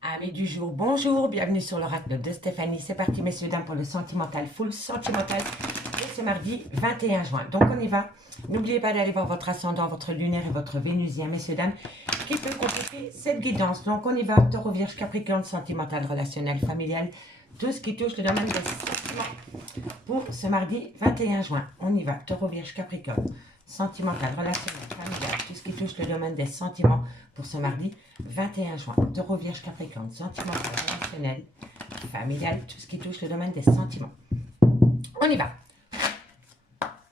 Amis du jour, bonjour, bienvenue sur l'oracle de Stéphanie. C'est parti, messieurs, dames, pour le sentimental, full sentimental. Et c'est mardi 21 juin. Donc, on y va. N'oubliez pas d'aller voir votre ascendant, votre lunaire et votre vénusien, messieurs, dames, qui peut compléter cette guidance. Donc, on y va. Taureau, Vierge, Capricorne, sentimental, relationnel, familial, tout ce qui touche le domaine des sentiments. Pour ce mardi 21 juin, on y va. Taureau, Vierge, Capricorne, sentimental, relationnel, familial, tout ce qui touche le domaine des sentiments pour ce mardi 21 juin. Taureau, Vierge, Capricorne, sentimental, relationnel, familial, tout ce qui touche le domaine des sentiments. On y va.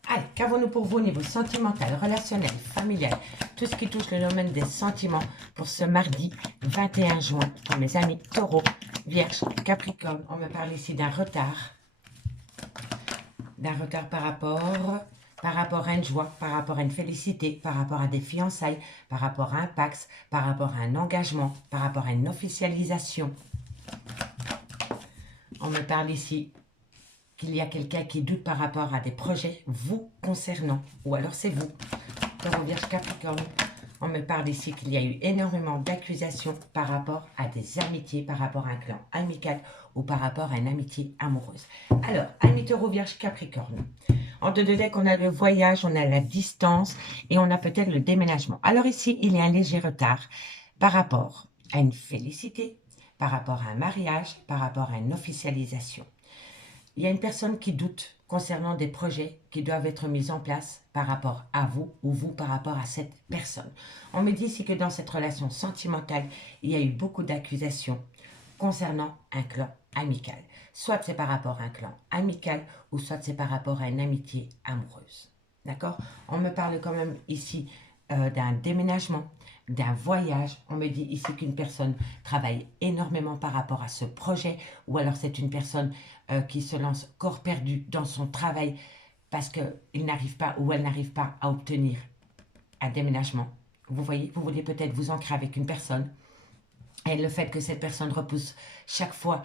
Allez, qu'avons-nous pour vous au niveau sentimental, relationnel, familial, tout ce qui touche le domaine des sentiments pour ce mardi 21 juin pour mes amis Taureau, Vierge, Capricorne. On me parle ici d'un retard par rapport à une joie, par rapport à une félicité, par rapport à des fiançailles, par rapport à un pax, par rapport à un engagement, par rapport à une officialisation. On me parle ici qu'il y a quelqu'un qui doute par rapport à des projets vous concernant, ou alors c'est vous, Taureau, Vierge, Capricorne. On me parle ici qu'il y a eu énormément d'accusations par rapport à des amitiés, par rapport à un clan amical ou par rapport à une amitié amoureuse. Alors, amis Taureau, Vierge, Capricorne. En deux de deck, on a le voyage, on a la distance et on a peut-être le déménagement. Alors ici, il y a un léger retard par rapport à une félicité, par rapport à un mariage, par rapport à une officialisation. Il y a une personne qui doute concernant des projets qui doivent être mis en place par rapport à vous ou vous par rapport à cette personne. On me dit ici que dans cette relation sentimentale, il y a eu beaucoup d'accusations concernant un clan amical. Soit c'est par rapport à un clan amical ou soit c'est par rapport à une amitié amoureuse. D'accord? On me parle quand même ici d'un déménagement, d'un voyage. On me dit ici qu'une personne travaille énormément par rapport à ce projet ou alors c'est une personne qui se lance corps perdu dans son travail parce qu'il n'arrive pas ou elle n'arrive pas à obtenir un déménagement. Vous voyez, vous voulez peut-être vous ancrer avec une personne et le fait que cette personne repousse chaque fois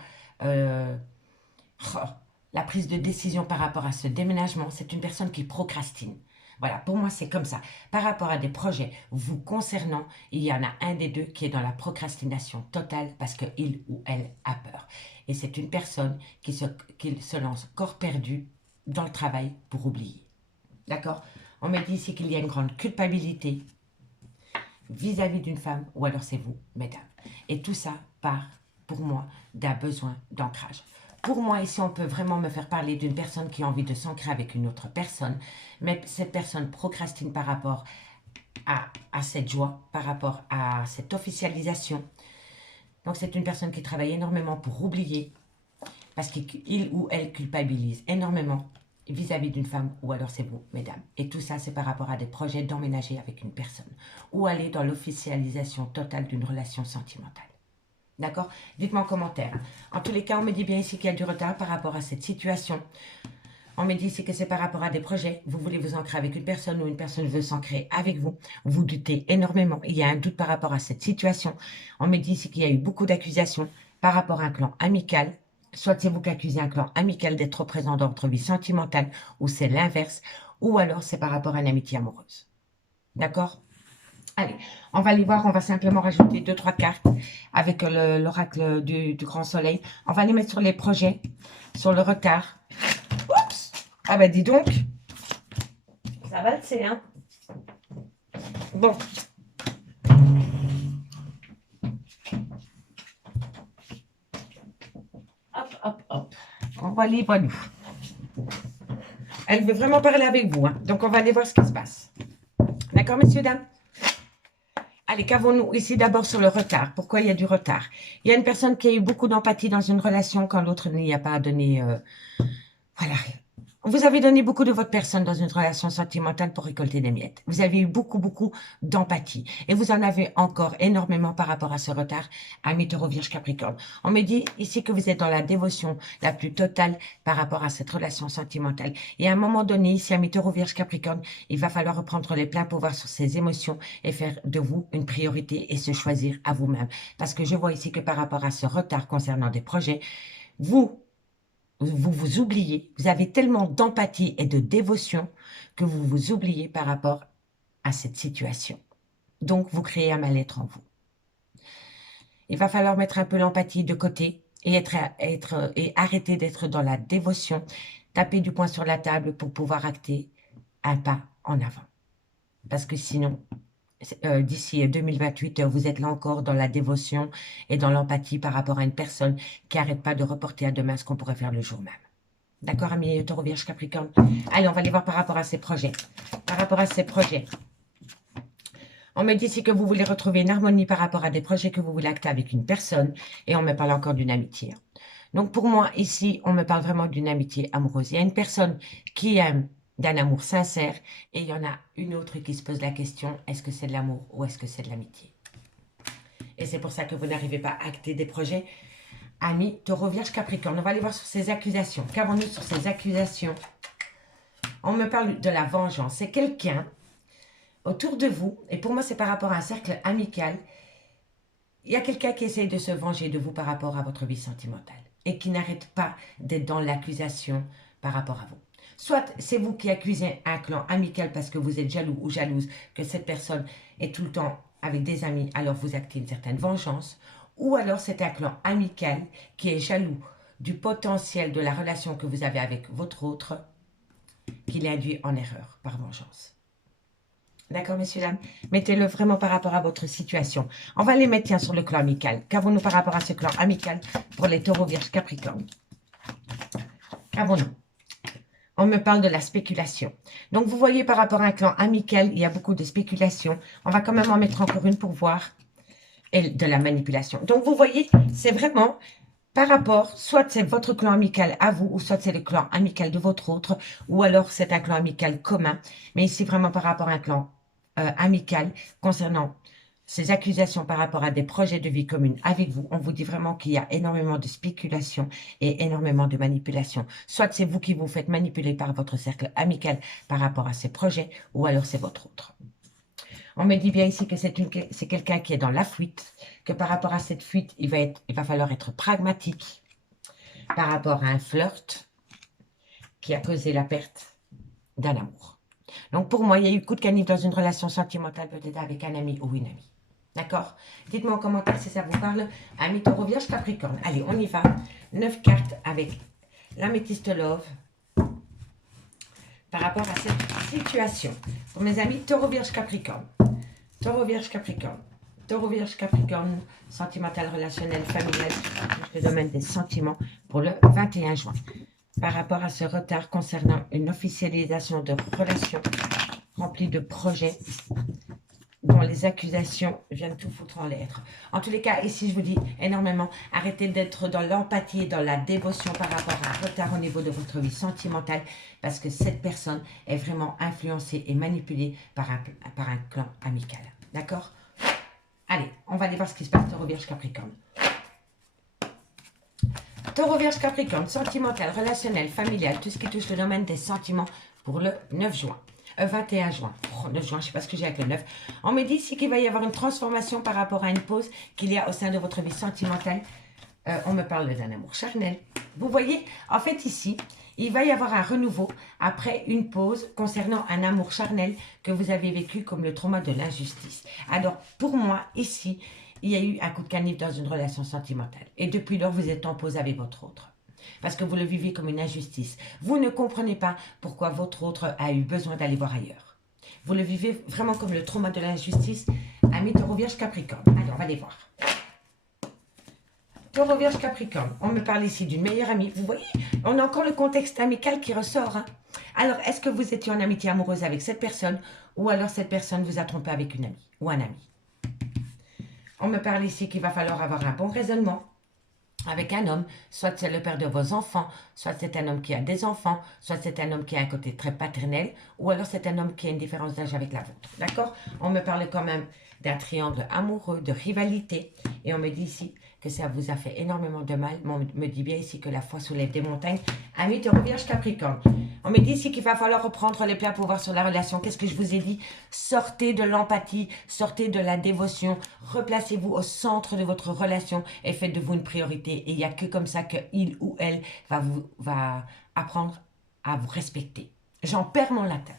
la prise de décision par rapport à ce déménagement, c'est une personne qui procrastine. Voilà, pour moi, c'est comme ça. Par rapport à des projets vous concernant, il y en a un des deux qui est dans la procrastination totale parce qu'il ou elle a peur. Et c'est une personne qui se lance corps perdu dans le travail pour oublier. D'accord? On me dit ici qu'il y a une grande culpabilité vis-à-vis d'une femme, ou alors c'est vous, mesdames. Et tout ça part, pour moi, d'un besoin d'ancrage. Pour moi, ici, on peut vraiment me faire parler d'une personne qui a envie de s'ancrer avec une autre personne, mais cette personne procrastine par rapport à cette joie, par rapport à cette officialisation. Donc, c'est une personne qui travaille énormément pour oublier, parce qu'il ou elle culpabilise énormément vis-à-vis d'une femme, ou alors c'est vous, mesdames. Et tout ça, c'est par rapport à des projets d'emménager avec une personne, ou aller dans l'officialisation totale d'une relation sentimentale. D'accord? Dites-moi en commentaire. En tous les cas, on me dit bien ici qu'il y a du retard par rapport à cette situation. On me dit ici que c'est par rapport à des projets. Vous voulez vous ancrer avec une personne ou une personne veut s'ancrer avec vous. Vous doutez énormément. Il y a un doute par rapport à cette situation. On me dit ici qu'il y a eu beaucoup d'accusations par rapport à un clan amical. Soit c'est vous qui accusez un clan amical d'être trop présent dans votre vie sentimentale ou c'est l'inverse. Ou alors c'est par rapport à une amitié amoureuse. D'accord? Allez, on va aller voir, on va simplement rajouter 2-3 cartes avec l'oracle du grand soleil. On va les mettre sur les projets, sur le retard. Oups! Ah bah dis donc, ça va le c'est, hein? Bon. Hop, hop, hop. On va aller, voilà. Elle veut vraiment parler avec vous, hein? Donc on va aller voir ce qui se passe. D'accord, messieurs, dames? Allez, qu'avons-nous ici d'abord sur le retard? Pourquoi il y a du retard? Il y a une personne qui a eu beaucoup d'empathie dans une relation quand l'autre n'y a pas donné... voilà. Vous avez donné beaucoup de votre personne dans une relation sentimentale pour récolter des miettes. Vous avez eu beaucoup, beaucoup d'empathie. Et vous en avez encore énormément par rapport à ce retard, ami Taureau, Vierge, Capricorne. On me dit ici que vous êtes dans la dévotion la plus totale par rapport à cette relation sentimentale. Et à un moment donné, ici, ami Taureau, Vierge, Capricorne, il va falloir reprendre les pleins pouvoirs sur ses émotions et faire de vous une priorité et se choisir à vous-même. Parce que je vois ici que par rapport à ce retard concernant des projets, vous vous oubliez, vous avez tellement d'empathie et de dévotion que vous vous oubliez par rapport à cette situation. Donc, vous créez un mal-être en vous. il va falloir mettre un peu l'empathie de côté et et arrêter d'être dans la dévotion, taper du poing sur la table pour pouvoir acter un pas en avant. Parce que sinon, d'ici 2028, vous êtes là encore dans la dévotion et dans l'empathie par rapport à une personne qui n'arrête pas de reporter à demain ce qu'on pourrait faire le jour même. D'accord, amis Taureau, Vierge, Capricorne? Allez, on va aller voir par rapport à ces projets. Par rapport à ces projets. On me dit ici que vous voulez retrouver une harmonie par rapport à des projets que vous voulez acter avec une personne. Et on me parle encore d'une amitié. Donc, pour moi, ici, on me parle vraiment d'une amitié amoureuse. Il y a une personne qui aime d'un amour sincère. Et il y en a une autre qui se pose la question, est-ce que c'est de l'amour ou est-ce que c'est de l'amitié? Et c'est pour ça que vous n'arrivez pas à acter des projets. Amis, Taureau, Vierge, Capricorne, on va aller voir sur ces accusations. Qu'avons-nous sur ces accusations? On me parle de la vengeance. C'est quelqu'un autour de vous, et pour moi c'est par rapport à un cercle amical, il y a quelqu'un qui essaye de se venger de vous par rapport à votre vie sentimentale et qui n'arrête pas d'être dans l'accusation par rapport à vous. Soit c'est vous qui accusez un clan amical parce que vous êtes jaloux ou jalouse que cette personne est tout le temps avec des amis, alors vous actez une certaine vengeance, ou alors c'est un clan amical qui est jaloux du potentiel de la relation que vous avez avec votre autre, qui l'induit en erreur par vengeance. D'accord, messieurs, dames? Mettez-le vraiment par rapport à votre situation. On va les mettre, tiens, sur le clan amical. Qu'avons-nous par rapport à ce clan amical pour les taureaux, vierges, capricornes? Qu'avons-nous? On me parle de la spéculation. Donc, vous voyez, par rapport à un clan amical, il y a beaucoup de spéculation. On va quand même en mettre encore une pour voir. Et de la manipulation. Donc, vous voyez, c'est vraiment par rapport, soit c'est votre clan amical à vous, ou soit c'est le clan amical de votre autre, ou alors c'est un clan amical commun. Mais ici, vraiment par rapport à un clan amical concernant ces accusations par rapport à des projets de vie commune avec vous, on vous dit vraiment qu'il y a énormément de spéculation et énormément de manipulation. Soit c'est vous qui vous faites manipuler par votre cercle amical par rapport à ces projets, ou alors c'est votre autre. On me dit bien ici que c'est quelqu'un qui est dans la fuite, que par rapport à cette fuite, il va falloir être pragmatique par rapport à un flirt qui a causé la perte d'un amour. Donc pour moi, il y a eu coup de canif dans une relation sentimentale, peut-être avec un ami ou une amie. D'accord? Dites-moi en commentaire si ça vous parle. Amis Taureau, Vierge, Capricorne. Allez, on y va. 9 cartes avec l'améthyste love par rapport à cette situation. Pour mes amis Taureau, Vierge, Capricorne. Taureau, Vierge, Capricorne. Taureau, Vierge, Capricorne, sentimental, relationnel, familial, le domaine des sentiments pour le 21 juin. Par rapport à ce retard concernant une officialisation de relations remplie de projets dont les accusations viennent tout foutre en l'air. En tous les cas, ici, je vous dis énormément, arrêtez d'être dans l'empathie et dans la dévotion par rapport à un retard au niveau de votre vie sentimentale, parce que cette personne est vraiment influencée et manipulée par un clan amical. D'accord? Allez, on va aller voir ce qui se passe, Taureau, Vierge, Capricorne. Taureau, Vierge, Capricorne, sentimental, relationnel, familial, tout ce qui touche le domaine des sentiments pour le 9 juin. 21 juin. Oh, 9 juin, je ne sais pas ce que j'ai avec le 9. On me dit ici qu'il va y avoir une transformation par rapport à une pause qu'il y a au sein de votre vie sentimentale. On me parle d'un amour charnel. Vous voyez, en fait ici, il va y avoir un renouveau après une pause concernant un amour charnel que vous avez vécu comme le trauma de l'injustice. Alors, pour moi, ici, il y a eu un coup de canif dans une relation sentimentale. Et depuis lors, vous êtes en pause avec votre autre. Parce que vous le vivez comme une injustice. Vous ne comprenez pas pourquoi votre autre a eu besoin d'aller voir ailleurs. Vous le vivez vraiment comme le trauma de l'injustice. Amis Taureau, Vierge, Capricorne. Allez, on va les voir. Taureau, Vierge, Capricorne. On me parle ici d'une meilleure amie. Vous voyez, on a encore le contexte amical qui ressort. Hein. Alors, est-ce que vous étiez en amitié amoureuse avec cette personne ou alors cette personne vous a trompé avec une amie ou un ami? On me parle ici qu'il va falloir avoir un bon raisonnement avec un homme, soit c'est le père de vos enfants, soit c'est un homme qui a des enfants, soit c'est un homme qui a un côté très paternel, ou alors c'est un homme qui a une différence d'âge avec la vôtre. D'accord? On me parle quand même d'un triangle amoureux, de rivalité, et on me dit ici que ça vous a fait énormément de mal, mais on me dit bien ici que la foi soulève des montagnes. Amis Taureau, Vierge, Capricorne. On me dit ici qu'il va falloir reprendre les pleins pouvoirs sur la relation. Qu'est-ce que je vous ai dit? Sortez de l'empathie, sortez de la dévotion, replacez-vous au centre de votre relation et faites de vous une priorité. Et il n'y a que comme ça qu'il ou elle va apprendre à vous respecter. J'en perds mon latin.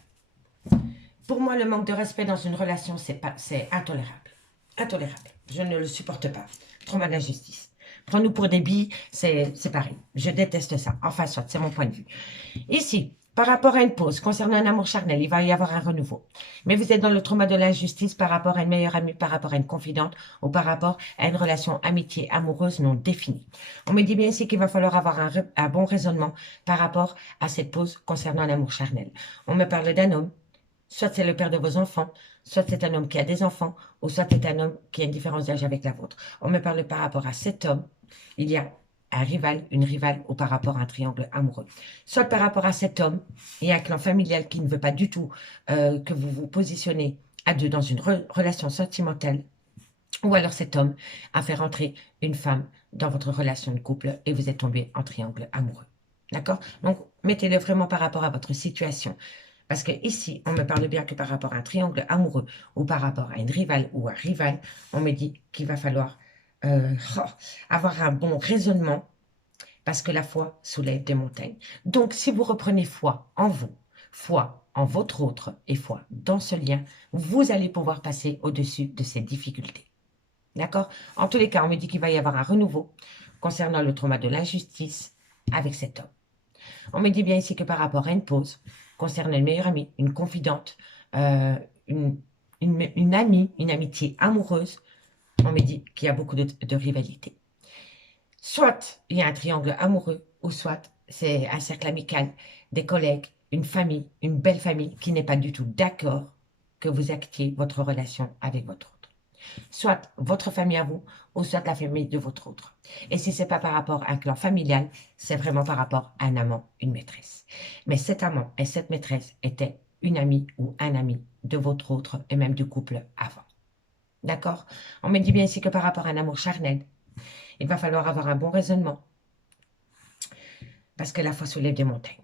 Pour moi, le manque de respect dans une relation, c'est intolérable. Intolérable. Je ne le supporte pas. Trauma de la justice. Prends-nous pour des billes, c'est pareil. Je déteste ça. Enfin, soit, c'est mon point de vue. Ici, par rapport à une pause, concernant un amour charnel, il va y avoir un renouveau. Mais vous êtes dans le trauma de l'injustice par rapport à une meilleure amie, par rapport à une confidente ou par rapport à une relation amitié amoureuse non définie. On me dit bien ici qu'il va falloir avoir un bon raisonnement par rapport à cette pause concernant l'amour charnel. On me parle d'un homme, soit c'est le père de vos enfants, soit c'est un homme qui a des enfants, ou soit c'est un homme qui a une différence d'âge avec la vôtre. On me parle par rapport à cet homme, il y a un rival, une rivale, ou par rapport à un triangle amoureux. Soit par rapport à cet homme, il y a un clan familial qui ne veut pas du tout que vous vous positionnez à deux dans une relation sentimentale, ou alors cet homme a fait rentrer une femme dans votre relation de couple et vous êtes tombé en triangle amoureux. D'accord? Donc, mettez-le vraiment par rapport à votre situation. Parce que ici, on me parle bien que par rapport à un triangle amoureux ou par rapport à une rivale ou un rival, on me dit qu'il va falloir avoir un bon raisonnement parce que la foi soulève des montagnes. Donc, si vous reprenez foi en vous, foi en votre autre et foi dans ce lien, vous allez pouvoir passer au-dessus de ces difficultés. D'accord? En tous les cas, on me dit qu'il va y avoir un renouveau concernant le trauma de l'injustice avec cet homme. On me dit bien ici que par rapport à une pause, concernant une meilleure amie, une confidente, euh, une, une amie, une amitié amoureuse, on me dit qu'il y a beaucoup de rivalité. Soit il y a un triangle amoureux, ou soit c'est un cercle amical, des collègues, une famille, une belle famille qui n'est pas du tout d'accord que vous actiez votre relation avec votre autre. Soit votre famille à vous, ou soit la famille de votre autre. Et si ce n'est pas par rapport à un clan familial, c'est vraiment par rapport à un amant, une maîtresse. Mais cet amant et cette maîtresse étaient une amie ou un ami de votre autre et même du couple avant. D'accord? On me dit bien ici que par rapport à un amour charnel, il va falloir avoir un bon raisonnement. Parce que la foi soulève des montagnes.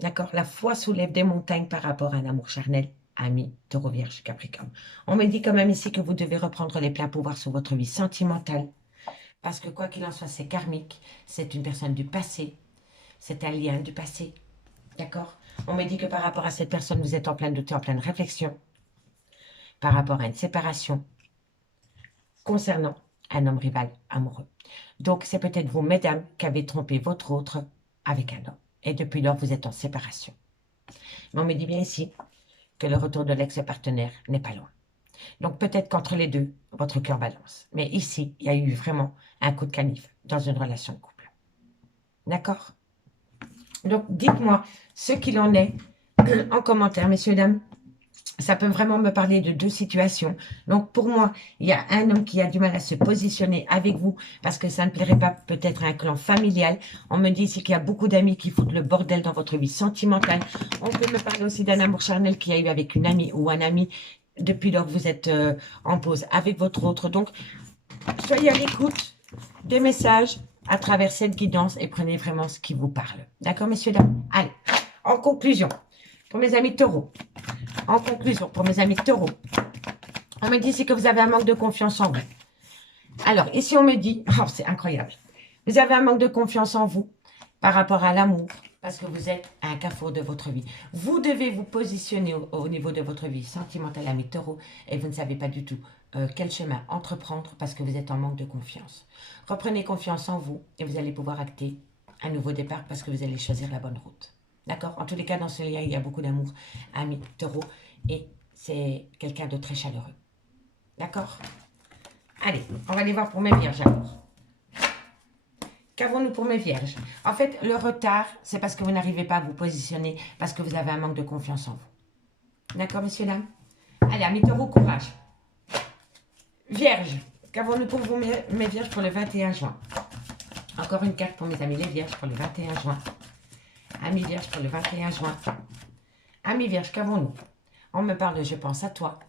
D'accord? La foi soulève des montagnes par rapport à un amour charnel, ami, taureau, vierge, capricorne. On me dit quand même ici que vous devez reprendre les pleins pouvoirs sur votre vie sentimentale. Parce que quoi qu'il en soit, c'est karmique. C'est une personne du passé. C'est un lien du passé. D'accord? On me dit que par rapport à cette personne, vous êtes en plein doute, en pleine réflexion. Par rapport à une séparation concernant un homme rival amoureux. Donc, c'est peut-être vous, mesdames, qui avez trompé votre autre avec un homme. Et depuis lors, vous êtes en séparation. Mais on me dit bien ici que le retour de l'ex-partenaire n'est pas loin. Donc, peut-être qu'entre les deux, votre cœur balance. Mais ici, il y a eu vraiment un coup de canif dans une relation de couple. D'accord? Donc, dites-moi ce qu'il en est en commentaire, messieurs, dames. Ça peut vraiment me parler de deux situations. Donc, pour moi, il y a un homme qui a du mal à se positionner avec vous parce que ça ne plairait pas peut-être à un clan familial. On me dit ici qu'il y a beaucoup d'amis qui foutent le bordel dans votre vie sentimentale. On peut me parler aussi d'un amour charnel qu'il y a eu avec une amie ou un ami depuis lors que vous êtes en pause avec votre autre. Donc, soyez à l'écoute des messages à travers cette guidance et prenez vraiment ce qui vous parle. D'accord, messieurs, dames? Allez, en conclusion, pour mes amis taureaux, en conclusion, pour mes amis taureaux, on me dit ici que vous avez un manque de confiance en vous. Alors, ici, on me dit, oh, c'est incroyable, vous avez un manque de confiance en vous par rapport à l'amour, parce que vous êtes à un carrefour de votre vie. Vous devez vous positionner au niveau de votre vie sentimentale, amis taureaux, et vous ne savez pas du tout quel chemin entreprendre parce que vous êtes en manque de confiance. Reprenez confiance en vous et vous allez pouvoir acter un nouveau départ parce que vous allez choisir la bonne route. D'accord? En tous les cas, dans ce lien, il y a beaucoup d'amour, amis taureaux, et c'est quelqu'un de très chaleureux. D'accord? Allez, on va aller voir pour mes vierges alors. Qu'avons-nous pour mes vierges? En fait, le retard, c'est parce que vous n'arrivez pas à vous positionner, parce que vous avez un manque de confiance en vous. D'accord, messieurs, dames? Allez, amis taureaux, courage. Vierge, qu'avons-nous pour vous, mes vierges, pour le 21 juin? Encore une carte pour mes amis les vierges pour le 21 juin. Amis vierges pour le 21 juin. Amis vierges, qu'avons-nous? On me parle de je pense à toi.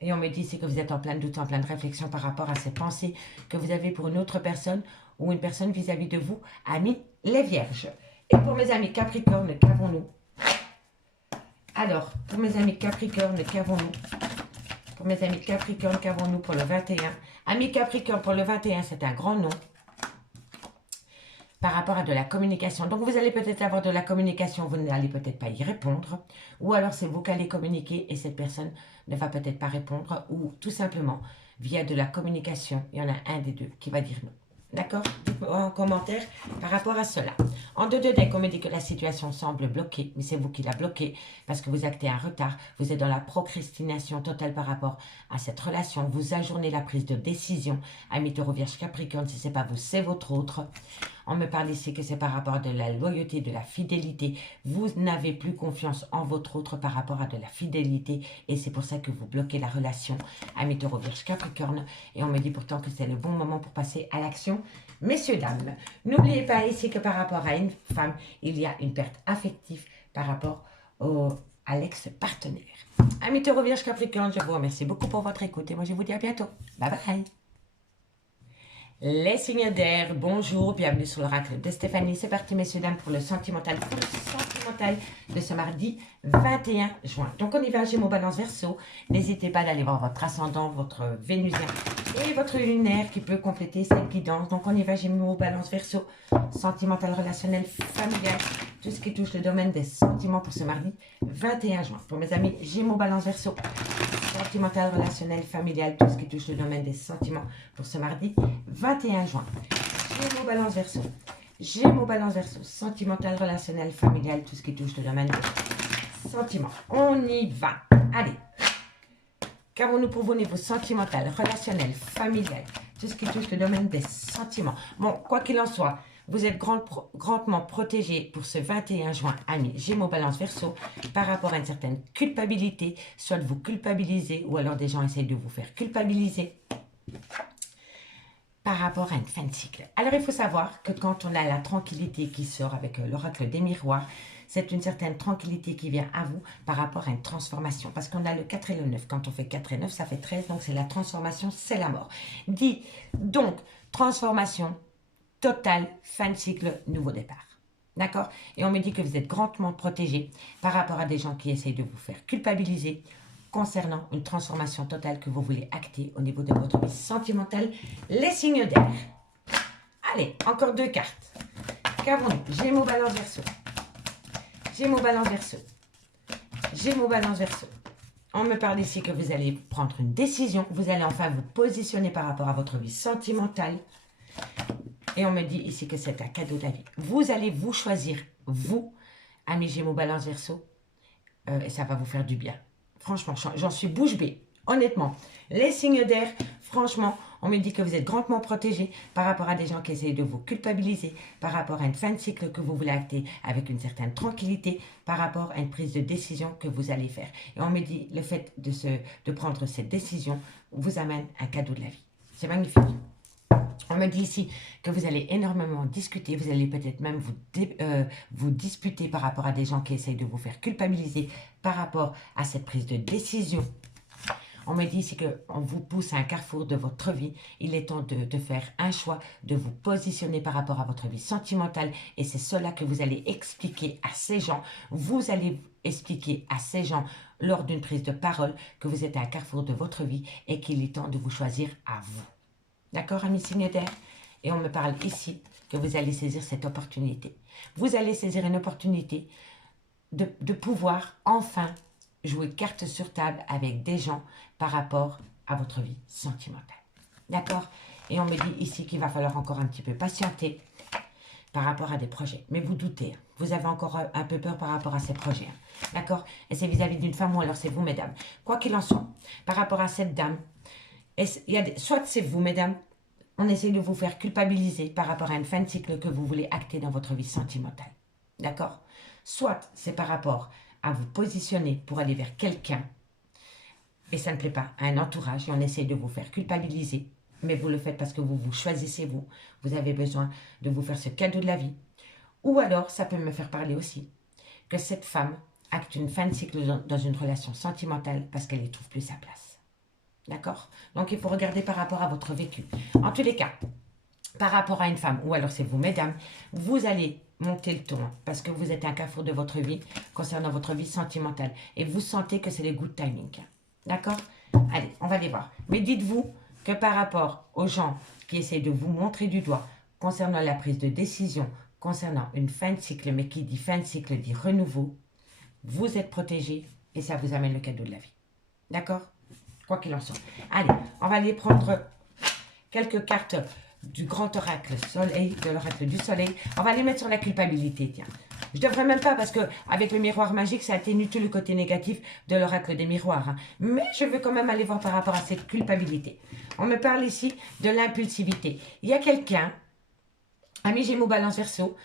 Et on me dit c'est que vous êtes en plein doute, en pleine réflexion par rapport à ces pensées que vous avez pour une autre personne ou une personne vis-à-vis de vous, amis les vierges. Et pour mes amis Capricorne, qu'avons-nous? Alors, pour mes amis Capricorne, qu'avons-nous? Pour mes amis Capricorne, qu'avons-nous pour le 21? Amis Capricorne, pour le 21, c'est un grand nom. Par rapport à de la communication. Donc, vous allez peut-être avoir de la communication, vous n'allez peut-être pas y répondre. Ou alors, c'est vous qui allez communiquer et cette personne ne va peut-être pas répondre. Ou tout simplement, via de la communication, il y en a un des deux qui va dire non. D'accord? Dites-moi en commentaire par rapport à cela. En 2 de deck, on me dit que la situation semble bloquée, mais c'est vous qui la bloquez parce que vous actez un retard. Vous êtes dans la procrastination totale par rapport à cette relation. Vous ajournez la prise de décision. Amis Taureau, Vierge, Capricorne, si ce n'est pas vous, c'est votre autre. On me parle ici que c'est par rapport à de la loyauté, de la fidélité. Vous n'avez plus confiance en votre autre par rapport à de la fidélité et c'est pour ça que vous bloquez la relation. Amis Taureau, Vierge, Capricorne. Et on me dit pourtant que c'est le bon moment pour passer à l'action. Messieurs, dames, n'oubliez pas ici que par rapport à une femme, il y a une perte affective par rapport à l'ex-partenaire. Amis Taureau, Vierge, Capricorne, je vous remercie beaucoup pour votre écoute et moi je vous dis à bientôt. Bye bye. Les signes d'air, bonjour, bienvenue sur l'oracle de Stéphanie. C'est parti, messieurs, dames, pour le sentimental de ce mardi 21 juin. Donc, on y va, Gémeaux, Balance, Verseau. N'hésitez pas d'aller voir votre ascendant, votre Vénusien et votre lunaire qui peut compléter cette guidance. Donc, on y va, Gémeaux, Balance, Verseau. Sentimental, relationnel, familial, tout ce qui touche le domaine des sentiments pour ce mardi 21 juin. Pour mes amis, Gémeaux, Balance, Verseau. Sentimental, relationnel, familial, tout ce qui touche le domaine des sentiments pour ce mardi 21 juin. Gémeaux, Balance, Verseau. Gémeaux, Balance, Verseau. Sentimental, relationnel, familial, tout ce qui touche le domaine des sentiments. On y va. Allez. Qu'avons-nous pour vous au niveau sentimental, relationnel, familial, tout ce qui touche le domaine des sentiments. Bon, quoi qu'il en soit, vous êtes grandement protégé pour ce 21 juin, amis Gémeaux, Balance, Verseau, par rapport à une certaine culpabilité, soit de vous culpabiliser, ou alors des gens essayent de vous faire culpabiliser par rapport à une fin de cycle. Alors, il faut savoir que quand on a la tranquillité qui sort avec l'oracle des miroirs, c'est une certaine tranquillité qui vient à vous par rapport à une transformation. Parce qu'on a le 4 et le 9. Quand on fait 4 et 9, ça fait 13. Donc, c'est la transformation, c'est la mort. Dit, donc, transformation totale, fin de cycle, nouveau départ. D'accord? Et on me dit que vous êtes grandement protégé par rapport à des gens qui essayent de vous faire culpabiliser concernant une transformation totale que vous voulez acter au niveau de votre vie sentimentale. Les signes d'air. Allez, encore 2 cartes. Qu'avons-nous? Gémeaux, Balance, Verseau. Gémeaux, Balance, Verseau. Gémeaux, Balance, Verseau. On me parle ici que vous allez prendre une décision. Vous allez enfin vous positionner par rapport à votre vie sentimentale. Et on me dit ici que c'est un cadeau de la vie. Vous allez vous choisir, vous, amis Gémeaux, Balance, Verseau. Et ça va vous faire du bien. Franchement, j'en suis bouche bée. Honnêtement, les signes d'air, franchement, on me dit que vous êtes grandement protégés par rapport à des gens qui essayent de vous culpabiliser, par rapport à une fin de cycle que vous voulez acter avec une certaine tranquillité, par rapport à une prise de décision que vous allez faire. Et on me dit le fait de prendre cette décision vous amène un cadeau de la vie. C'est magnifique. On me dit ici que vous allez énormément discuter, vous allez peut-être même vous disputer par rapport à des gens qui essayent de vous faire culpabiliser par rapport à cette prise de décision. On me dit ici qu'on vous pousse à un carrefour de votre vie. Il est temps de faire un choix, de vous positionner par rapport à votre vie sentimentale. Et c'est cela que vous allez expliquer à ces gens. Vous allez expliquer à ces gens lors d'une prise de parole que vous êtes à un carrefour de votre vie et qu'il est temps de vous choisir à vous. D'accord, amis signes d'air? Et on me parle ici que vous allez saisir cette opportunité. Vous allez saisir une opportunité de pouvoir enfin jouer carte sur table avec des gens par rapport à votre vie sentimentale. D'accord? Et on me dit ici qu'il va falloir encore un petit peu patienter par rapport à des projets. Mais vous doutez, hein, vous avez encore un peu peur par rapport à ces projets. Hein, d'accord? Et c'est vis-à-vis d'une femme ou alors c'est vous, mesdames. Quoi qu'il en soit, par rapport à cette dame, soit c'est vous, mesdames, on essaie de vous faire culpabiliser par rapport à une fin de cycle que vous voulez acter dans votre vie sentimentale. D'accord? Soit c'est par rapport à vous positionner pour aller vers quelqu'un et ça ne plaît pas, à un entourage et on essaie de vous faire culpabiliser, mais vous le faites parce que vous vous choisissez vous. Vous avez besoin de vous faire ce cadeau de la vie. Ou alors, ça peut me faire parler aussi que cette femme acte une fin de cycle dans une relation sentimentale parce qu'elle n'y trouve plus sa place. D'accord? Donc, il faut regarder par rapport à votre vécu. En tous les cas, par rapport à une femme, ou alors c'est vous, mesdames, vous allez monter le ton parce que vous êtes un carrefour de votre vie concernant votre vie sentimentale. Et vous sentez que c'est les good timing. D'accord? Allez, on va les voir. Mais dites-vous que par rapport aux gens qui essaient de vous montrer du doigt concernant la prise de décision, concernant une fin de cycle, mais qui dit fin de cycle dit renouveau, vous êtes protégé et ça vous amène le cadeau de la vie. D'accord? quoi qu'il en soit. Allez, on va aller prendre quelques cartes du grand oracle soleil, de l'oracle du soleil. On va les mettre sur la culpabilité, tiens. Je devrais même pas, parce que avec le miroir magique, ça atténue tout le côté négatif de l'oracle des miroirs. Hein. Mais je veux quand même aller voir par rapport à cette culpabilité. On me parle ici de l'impulsivité. Il y a quelqu'un, ami Gémeaux, Balance, Verseau,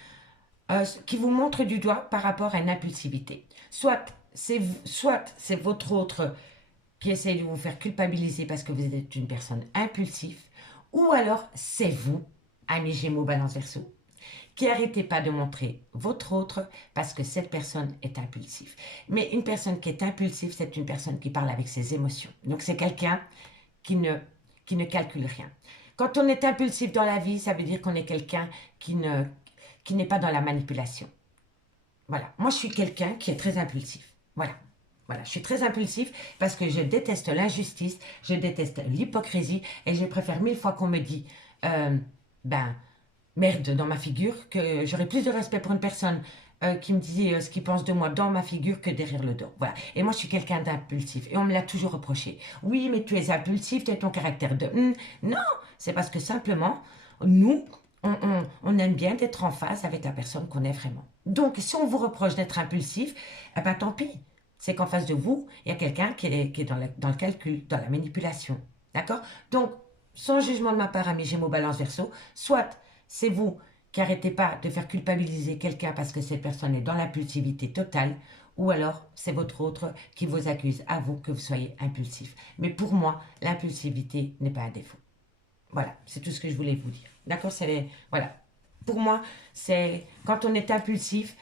qui vous montre du doigt par rapport à une impulsivité. Soit c'est votre autre qui essaye de vous faire culpabiliser parce que vous êtes une personne impulsive, ou alors c'est vous, ami Gémeaux, Balance, Verseau, qui n'arrêtez pas de montrer votre autre parce que cette personne est impulsive. Mais une personne qui est impulsive, c'est une personne qui parle avec ses émotions. Donc c'est quelqu'un qui ne calcule rien. Quand on est impulsif dans la vie, ça veut dire qu'on est quelqu'un qui n'est pas dans la manipulation. Voilà. Moi, je suis quelqu'un qui est très impulsif. Voilà. Voilà, je suis très impulsif parce que je déteste l'injustice, je déteste l'hypocrisie et je préfère 1000 fois qu'on me dit merde dans ma figure, que j'aurais plus de respect pour une personne qui me dit ce qu'il pense de moi dans ma figure que derrière le dos. Voilà. Et moi, je suis quelqu'un d'impulsif et on me l'a toujours reproché. Oui, mais tu es impulsif, tu as ton caractère de... Non, c'est parce que simplement, nous, on aime bien d'être en phase avec la personne qu'on est vraiment. Donc, si on vous reproche d'être impulsif, eh ben tant pis. C'est qu'en face de vous, il y a quelqu'un qui est dans le calcul, dans la manipulation. D'accord? Donc, sans jugement de ma part, amis Gémeaux, Balance, Verseau, soit c'est vous qui n'arrêtez pas de faire culpabiliser quelqu'un parce que cette personne est dans l'impulsivité totale, ou alors c'est votre autre qui vous accuse à vous que vous soyez impulsif. Mais pour moi, l'impulsivité n'est pas un défaut. Voilà, c'est tout ce que je voulais vous dire. D'accord? Voilà. Pour moi, c'est quand on est impulsif,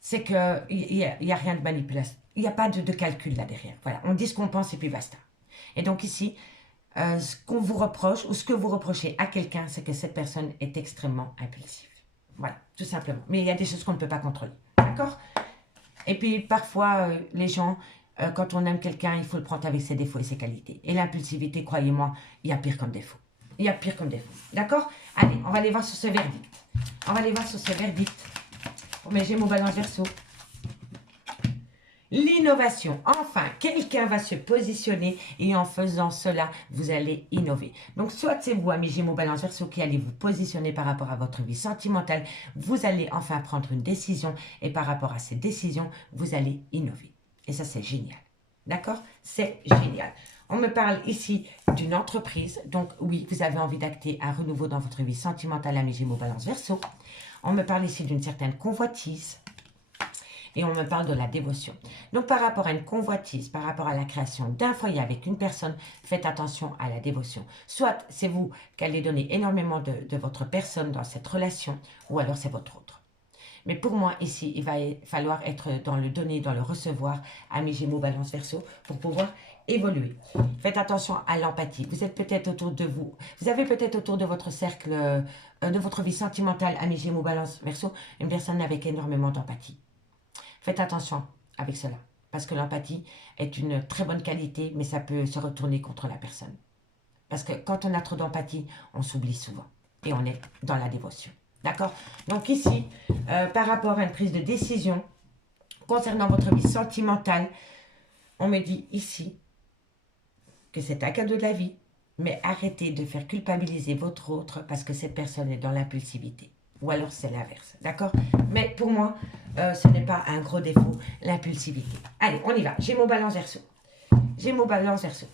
c'est qu'il n'y a rien de manipulation. Il n'y a pas de calcul là derrière. Voilà, on dit ce qu'on pense et puis basta. Et donc ici, ce qu'on vous reproche ou ce que vous reprochez à quelqu'un, c'est que cette personne est extrêmement impulsive. Voilà, tout simplement. Mais il y a des choses qu'on ne peut pas contrôler. D'accord? Et puis parfois, les gens, quand on aime quelqu'un, il faut le prendre avec ses défauts et ses qualités. Et l'impulsivité, croyez-moi, il y a pire comme défaut. Il y a pire comme défaut. D'accord? Allez, on va aller voir sur ce verdict. On va aller voir sur ce verdict. Pour mes Gémeaux, Balance, Verseau. L'innovation. Enfin, quelqu'un va se positionner et en faisant cela, vous allez innover. Donc, soit c'est vous, amis Gémeaux, Balance, Verseau, qui allez vous positionner par rapport à votre vie sentimentale. Vous allez enfin prendre une décision et par rapport à cette décision, vous allez innover. Et ça, c'est génial. D'accord? C'est génial. On me parle ici d'une entreprise. Donc, oui, vous avez envie d'acter un renouveau dans votre vie sentimentale, amis Gémeaux, Balance, Verseau. On me parle ici d'une certaine convoitise. Et on me parle de la dévotion. Donc, par rapport à une convoitise, par rapport à la création d'un foyer avec une personne, faites attention à la dévotion. Soit c'est vous qui allez donner énormément de votre personne dans cette relation, ou alors c'est votre autre. Mais pour moi, ici, il va falloir être dans le donner, dans le recevoir, amis Gémeaux, Balance, Verseau, pour pouvoir évoluer. Faites attention à l'empathie. Vous êtes peut-être autour de vous. Vous avez peut-être autour de votre cercle, de votre vie sentimentale, amis Gémeaux, Balance, Verseau, une personne avec énormément d'empathie. Faites attention avec cela, parce que l'empathie est une très bonne qualité, mais ça peut se retourner contre la personne. Parce que quand on a trop d'empathie, on s'oublie souvent, et on est dans la dévotion. D'accord? Donc ici, par rapport à une prise de décision, concernant votre vie sentimentale, on me dit ici que c'est un cadeau de la vie, mais arrêtez de faire culpabiliser votre autre parce que cette personne est dans l'impulsivité. Ou alors c'est l'inverse, d'accord? Mais pour moi, ce n'est pas un gros défaut, l'impulsivité. Allez, on y va. Gémeaux, Balance, Verseau. Gémeaux, Balance, Verseau.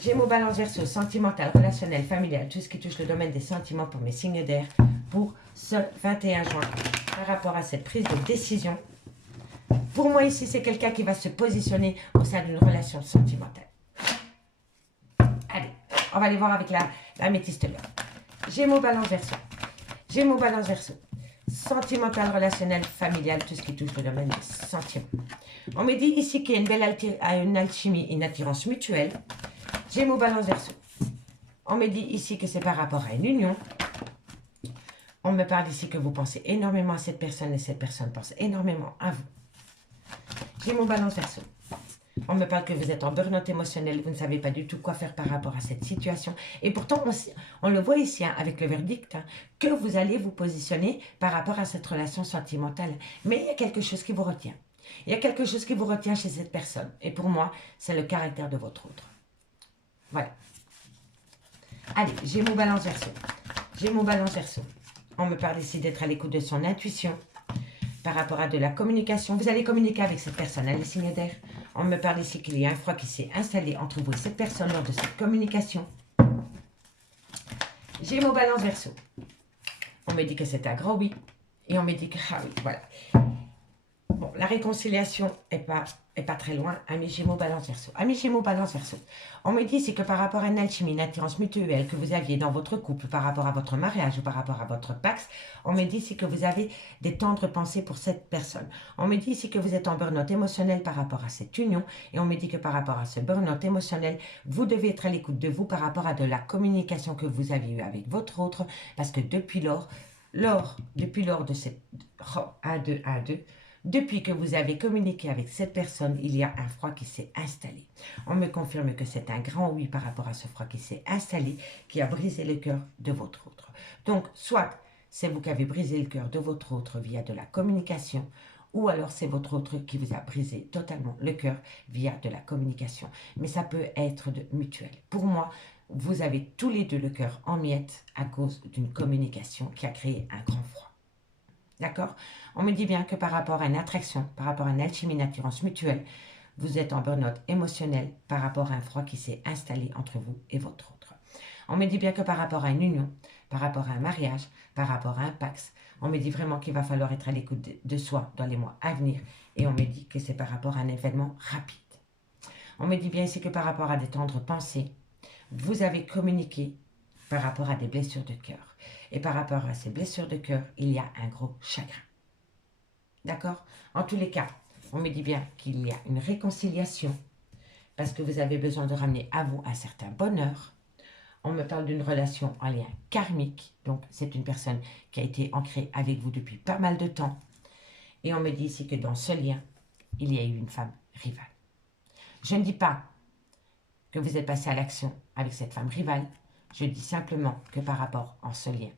Gémeaux, Balance, Verseau, sentimental, relationnel, familial, tout ce qui touche le domaine des sentiments pour mes signes d'air pour ce 21 juin. Par rapport à cette prise de décision, pour moi ici, c'est quelqu'un qui va se positionner au sein d'une relation sentimentale. Allez, on va aller voir avec la métiste là. Gémeaux, Balance, Verseau. Gémeaux, Balance, Verseau. Sentimental, relationnel, familial, tout ce qui touche le domaine des sentiments. On me dit ici qu'il y a une belle une alchimie, une attirance mutuelle. Gémeaux, Balance, Verseau. On me dit ici que c'est par rapport à une union. On me parle ici que vous pensez énormément à cette personne et cette personne pense énormément à vous. Gémeaux, Balance, Verseau. On me parle que vous êtes en burn-out émotionnel, vous ne savez pas du tout quoi faire par rapport à cette situation. Et pourtant, on le voit ici hein, avec le verdict, hein, que vous allez vous positionner par rapport à cette relation sentimentale. Mais il y a quelque chose qui vous retient. Il y a quelque chose qui vous retient chez cette personne. Et pour moi, c'est le caractère de votre autre. Voilà. Allez, Gémeaux, Balance, Verseau. Gémeaux, Balance, Verseau. On me parle ici d'être à l'écoute de son intuition par rapport à de la communication. Vous allez communiquer avec cette personne, les signes d'air. On me parle ici qu'il y a un froid qui s'est installé entre vous et cette personne lors de cette communication. Gémeaux, Balance, Verseau. On me dit que c'est un gros oui. Et on me dit que, ah oui, voilà. Bon, la réconciliation n'est pas très loin. Amis Gémeaux, Balance, Verseau. Amis Gémeaux, Balance, Verseau. On me dit, c'est que par rapport à une alchimie, une attirance mutuelle que vous aviez dans votre couple, par rapport à votre mariage ou par rapport à votre pax, on me dit, c'est que vous avez des tendres pensées pour cette personne. On me dit ici que vous êtes en burn-out émotionnel par rapport à cette union. Et on me dit que par rapport à ce burn-out émotionnel, vous devez être à l'écoute de vous par rapport à de la communication que vous avez eue avec votre autre. Parce que depuis lors de cette... Oh, 1, 2, 1, 2... Depuis que vous avez communiqué avec cette personne, il y a un froid qui s'est installé. On me confirme que c'est un grand oui par rapport à ce froid qui s'est installé, qui a brisé le cœur de votre autre. Donc, soit c'est vous qui avez brisé le cœur de votre autre via de la communication, ou alors c'est votre autre qui vous a brisé totalement le cœur via de la communication. Mais ça peut être mutuel. Pour moi, vous avez tous les deux le cœur en miettes à cause d'une communication qui a créé un grand froid. D'accord? On me dit bien que par rapport à une attraction, par rapport à une alchimie, une attirance mutuelle, vous êtes en burn-out émotionnel par rapport à un froid qui s'est installé entre vous et votre autre. On me dit bien que par rapport à une union, par rapport à un mariage, par rapport à un pax, on me dit vraiment qu'il va falloir être à l'écoute de soi dans les mois à venir. Et on me dit que c'est par rapport à un événement rapide. On me dit bien ici que par rapport à des tendres pensées, vous avez communiqué par rapport à des blessures de cœur. Et par rapport à ces blessures de cœur, il y a un gros chagrin. D'accord? En tous les cas, on me dit bien qu'il y a une réconciliation parce que vous avez besoin de ramener à vous un certain bonheur. On me parle d'une relation en lien karmique. Donc, c'est une personne qui a été ancrée avec vous depuis pas mal de temps. Et on me dit ici que dans ce lien, il y a eu une femme rivale. Je ne dis pas que vous êtes passé à l'action avec cette femme rivale. Je dis simplement que par rapport à ce lien,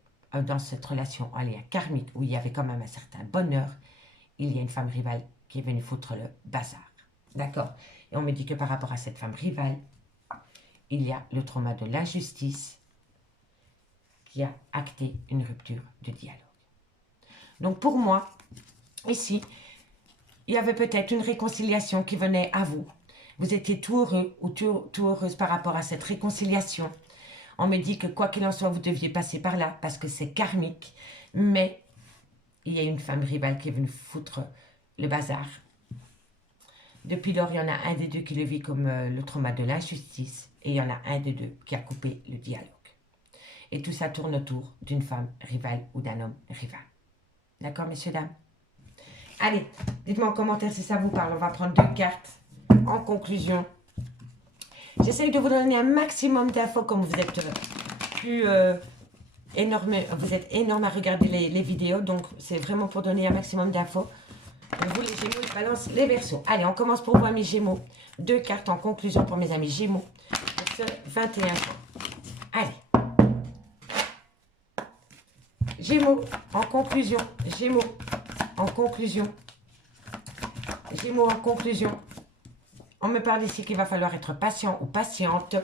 dans cette relation en lien karmique où il y avait quand même un certain bonheur, il y a une femme rivale qui est venue foutre le bazar. D'accord? Et on me dit que par rapport à cette femme rivale, il y a le trauma de l'injustice qui a acté une rupture de dialogue. Donc pour moi, ici, il y avait peut-être une réconciliation qui venait à vous. Vous étiez tout heureux ou tout heureuse par rapport à cette réconciliation. On me dit que quoi qu'il en soit, vous deviez passer par là parce que c'est karmique. Mais il y a une femme rivale qui est venue foutre le bazar. Depuis lors, il y en a un des deux qui le vit comme le trauma de l'injustice. Et il y en a un des deux qui a coupé le dialogue. Et tout ça tourne autour d'une femme rivale ou d'un homme rival. D'accord, messieurs, dames? Allez, dites-moi en commentaire si ça vous parle. On va prendre 2 cartes en conclusion. J'essaye de vous donner un maximum d'infos comme vous êtes vous êtes énorme à regarder les vidéos. Donc, c'est vraiment pour donner un maximum d'infos. Vous, les Gémeaux, je balance les Verseaux. Allez, on commence pour vous, amis Gémeaux. 2 cartes en conclusion pour mes amis Gémeaux. Pour ce 21 juin. Allez. Gémeaux, en conclusion. Gémeaux, en conclusion. Gémeaux, en conclusion. On me parle ici qu'il va falloir être patient ou patiente.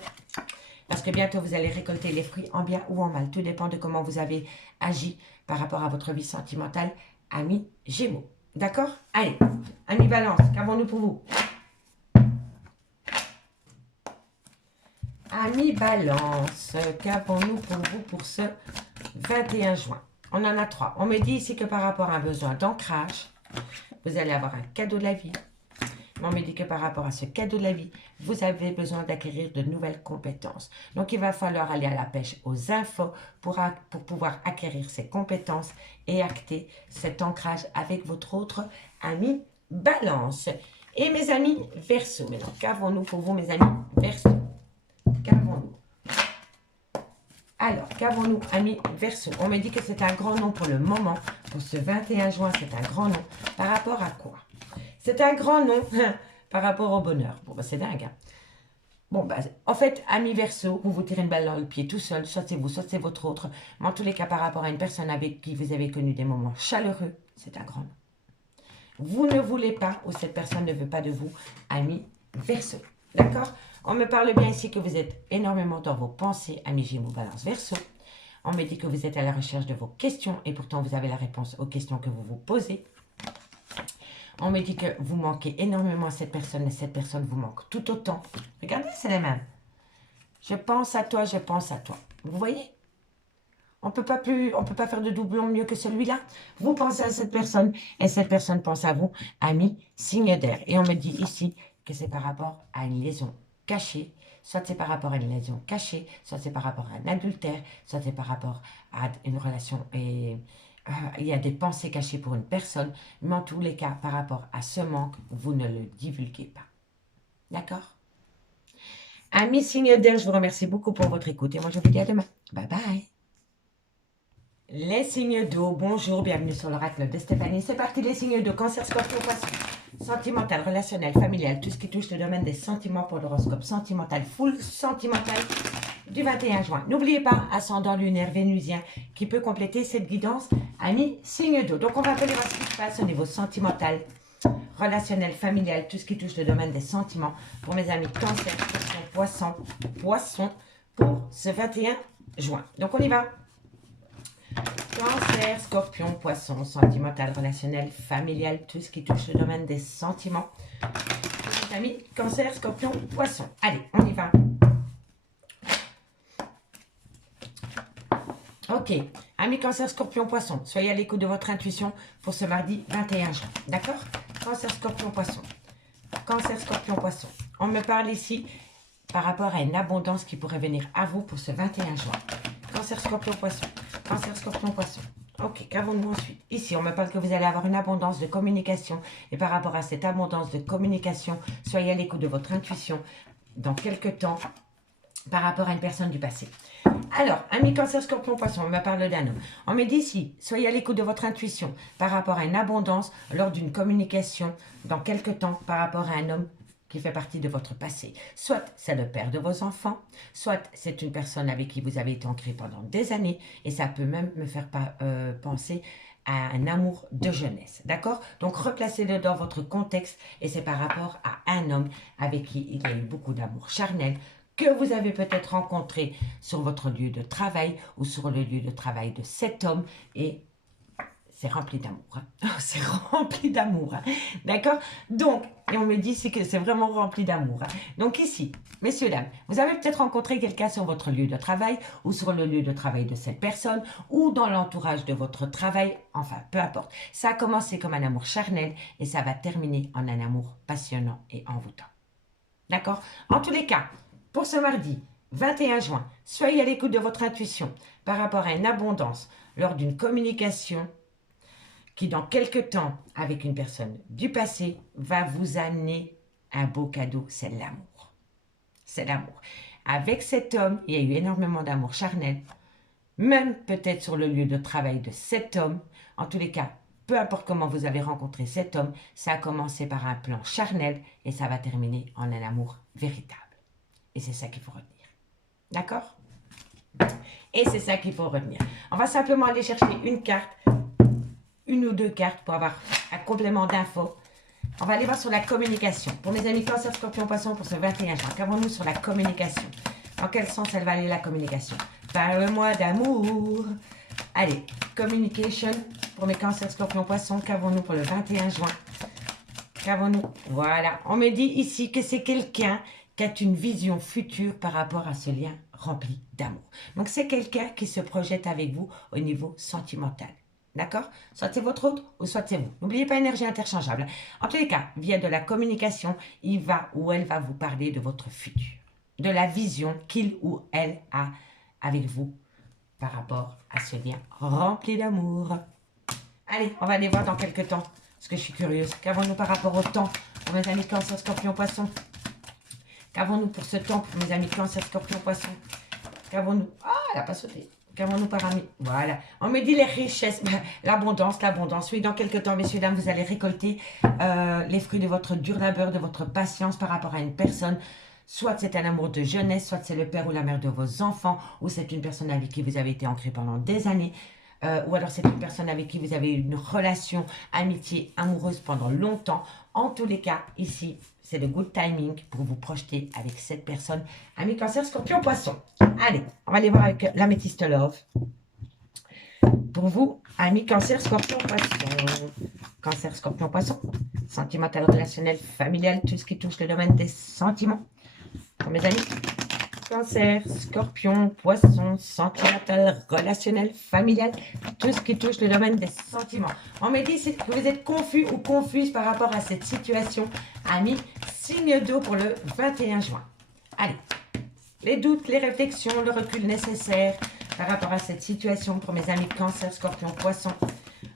Parce que bientôt, vous allez récolter les fruits en bien ou en mal. Tout dépend de comment vous avez agi par rapport à votre vie sentimentale, amis Gémeaux. D'accord? Allez, amis Balance, qu'avons-nous pour vous? Amis Balance, qu'avons-nous pour vous pour ce 21 juin? On en a 3. On me dit ici que par rapport à un besoin d'ancrage, vous allez avoir un cadeau de la vie. On me dit que par rapport à ce cadeau de la vie, vous avez besoin d'acquérir de nouvelles compétences. Donc, il va falloir aller à la pêche aux infos pour pouvoir acquérir ces compétences et acter cet ancrage avec votre autre ami Balance. Et mes amis Verseaux, maintenant, qu'avons-nous pour vous, mes amis Verseaux? Qu'avons-nous? Alors, qu'avons-nous, amis Verseaux? On me dit que c'est un grand nom pour le moment. Pour ce 21 juin, c'est un grand nom. Par rapport à quoi? C'est un grand nom par rapport au bonheur. Bon, bah, c'est dingue. Hein? Bon, bah, en fait, amis Verseaux, vous vous tirez une balle dans le pied tout seul. Soit c'est vous, soit c'est votre autre. Mais en tous les cas, par rapport à une personne avec qui vous avez connu des moments chaleureux, c'est un grand nom. vous ne voulez pas ou cette personne ne veut pas de vous, amis Verseau. D'accord? On me parle bien ici que vous êtes énormément dans vos pensées, amis Gémeaux, Balance, Verseau. On me dit que vous êtes à la recherche de vos questions et pourtant vous avez la réponse aux questions que vous vous posez. On me dit que vous manquez énormément à cette personne et cette personne vous manque tout autant. Regardez, c'est les mêmes. Je pense à toi, je pense à toi. Vous voyez? On peut pas faire de doublon mieux que celui-là. Vous pensez à cette personne et cette personne pense à vous, amis, signe d'air. Et on me dit ici que c'est par rapport à une liaison cachée, soit c'est par rapport à une liaison cachée, soit c'est par rapport à un adultère, soit c'est par rapport à une relation et il y a des pensées cachées pour une personne, mais en tous les cas, par rapport à ce manque, vous ne le divulguez pas. D'accord? Amis signe d'air, je vous remercie beaucoup pour votre écoute et moi je vous dis à demain. Bye bye. Les signes d'eau, bonjour, bienvenue sur l'oracle de Stéphanie. C'est parti, les signes d'eau, Cancer, Scorpion, Poisson. Sentimental, relationnel, familial, tout ce qui touche le domaine des sentiments pour l'horoscope sentimental, full sentimental du 21 juin. N'oubliez pas, ascendant lunaire vénusien qui peut compléter cette guidance, amis, signe d'eau. Donc on va appeler ce qui se passe au niveau sentimental, relationnel, familial, tout ce qui touche le domaine des sentiments pour mes amis Cancer, Scorpion, Poisson pour ce 21 juin. Donc on y va. Cancer, Scorpion, Poisson, sentimental, relationnel, familial, tout ce qui touche le domaine des sentiments. Les amis, Cancer, Scorpion, Poisson. Allez, on y va. Ok, amis Cancer, Scorpion, Poisson, soyez à l'écoute de votre intuition pour ce mardi 21 juin. D'accord? Cancer, Scorpion, Poisson. Cancer, Scorpion, Poisson. On me parle ici par rapport à une abondance qui pourrait venir à vous pour ce 21 juin. Cancer, Scorpion, Poisson. Cancer, Scorpion, Poisson. Ok, qu'avons-nous ensuite? Ici, on me parle que vous allez avoir une abondance de communication. Et par rapport à cette abondance de communication, soyez à l'écoute de votre intuition dans quelques temps par rapport à une personne du passé. Alors, amis Cancer, Scorpion, Poisson, on me parle d'un homme. On me dit ici, soyez à l'écoute de votre intuition par rapport à une abondance lors d'une communication dans quelques temps par rapport à un homme qui fait partie de votre passé. Soit c'est le père de vos enfants, soit c'est une personne avec qui vous avez été ancré pendant des années et ça peut même me faire penser à un amour de jeunesse. D'accord? Donc replacez-le dans votre contexte et c'est par rapport à un homme avec qui il y a eu beaucoup d'amour charnel que vous avez peut-être rencontré sur votre lieu de travail ou sur le lieu de travail de cet homme et c'est rempli d'amour. Hein. C'est rempli d'amour. Hein. D'accord? Donc, et on me dit que c'est vraiment rempli d'amour. Hein. Donc ici, messieurs, dames, vous avez peut-être rencontré quelqu'un sur votre lieu de travail ou sur le lieu de travail de cette personne ou dans l'entourage de votre travail. Enfin, peu importe. Ça a commencé comme un amour charnel et ça va terminer en un amour passionnant et envoûtant. D'accord? En tous les cas, pour ce mardi 21 juin, soyez à l'écoute de votre intuition par rapport à une abondance lors d'une communication qui dans quelques temps, avec une personne du passé, va vous amener un beau cadeau, c'est l'amour. C'est l'amour. Avec cet homme, il y a eu énormément d'amour charnel, même peut-être sur le lieu de travail de cet homme. En tous les cas, peu importe comment vous avez rencontré cet homme, ça a commencé par un plan charnel et ça va terminer en un amour véritable. Et c'est ça qu'il faut retenir. D'accord? Et c'est ça qu'il faut retenir. On va simplement aller chercher une carte, une ou deux cartes pour avoir un complément d'infos. On va aller voir sur la communication. Pour mes amis Cancer, Scorpion, Poisson, pour ce 21 juin, qu'avons-nous sur la communication? Dans quel sens elle va aller la communication? Parle-moi d'amour. Allez, communication pour mes Cancer, Scorpion, Poisson, qu'avons-nous pour le 21 juin? Qu'avons-nous? Voilà, on me dit ici que c'est quelqu'un qui a une vision future par rapport à ce lien rempli d'amour. Donc c'est quelqu'un qui se projette avec vous au niveau sentimental. D'accord? Soit c'est votre autre ou soit c'est vous. N'oubliez pas énergie interchangeable. En tous les cas, via de la communication, il va ou elle va vous parler de votre futur. De la vision qu'il ou elle a avec vous par rapport à ce lien rempli d'amour. Allez, on va aller voir dans quelques temps. Parce que je suis curieuse. Qu'avons-nous par rapport au temps pour mes amis Cancer, Scorpion, Poisson? Qu'avons-nous pour ce temps pour mes amis Cancer, Scorpion, Poisson? Qu'avons-nous? Ah, elle n'a pas sauté. Qu'avons-nous par amis? Voilà. On me dit les richesses, l'abondance, l'abondance. Oui, dans quelques temps, messieurs, dames, vous allez récolter les fruits de votre dur labeur, de votre patience par rapport à une personne. Soit c'est un amour de jeunesse, soit c'est le père ou la mère de vos enfants, ou c'est une personne avec qui vous avez été ancré pendant des années. ou alors c'est une personne avec qui vous avez eu une relation, amitié, amoureuse pendant longtemps. En tous les cas, ici, c'est le good timing pour vous projeter avec cette personne. Amis Cancer, Scorpion, Poisson. Allez, on va aller voir avec l'améthyste Love. Pour vous, amis Cancer, Scorpion, Poisson. Cancer, Scorpion, Poisson. Sentimental, relationnel, familial, tout ce qui touche le domaine des sentiments. Pour mes amis, Cancer, Scorpion, Poisson, sentimental, relationnel, familial, tout ce qui touche le domaine des sentiments. On me dit que vous êtes confus ou confuse par rapport à cette situation. Amis, signe d'eau pour le 21 juin. Allez, les doutes, les réflexions, le recul nécessaire par rapport à cette situation pour mes amis Cancer, Scorpion, Poisson.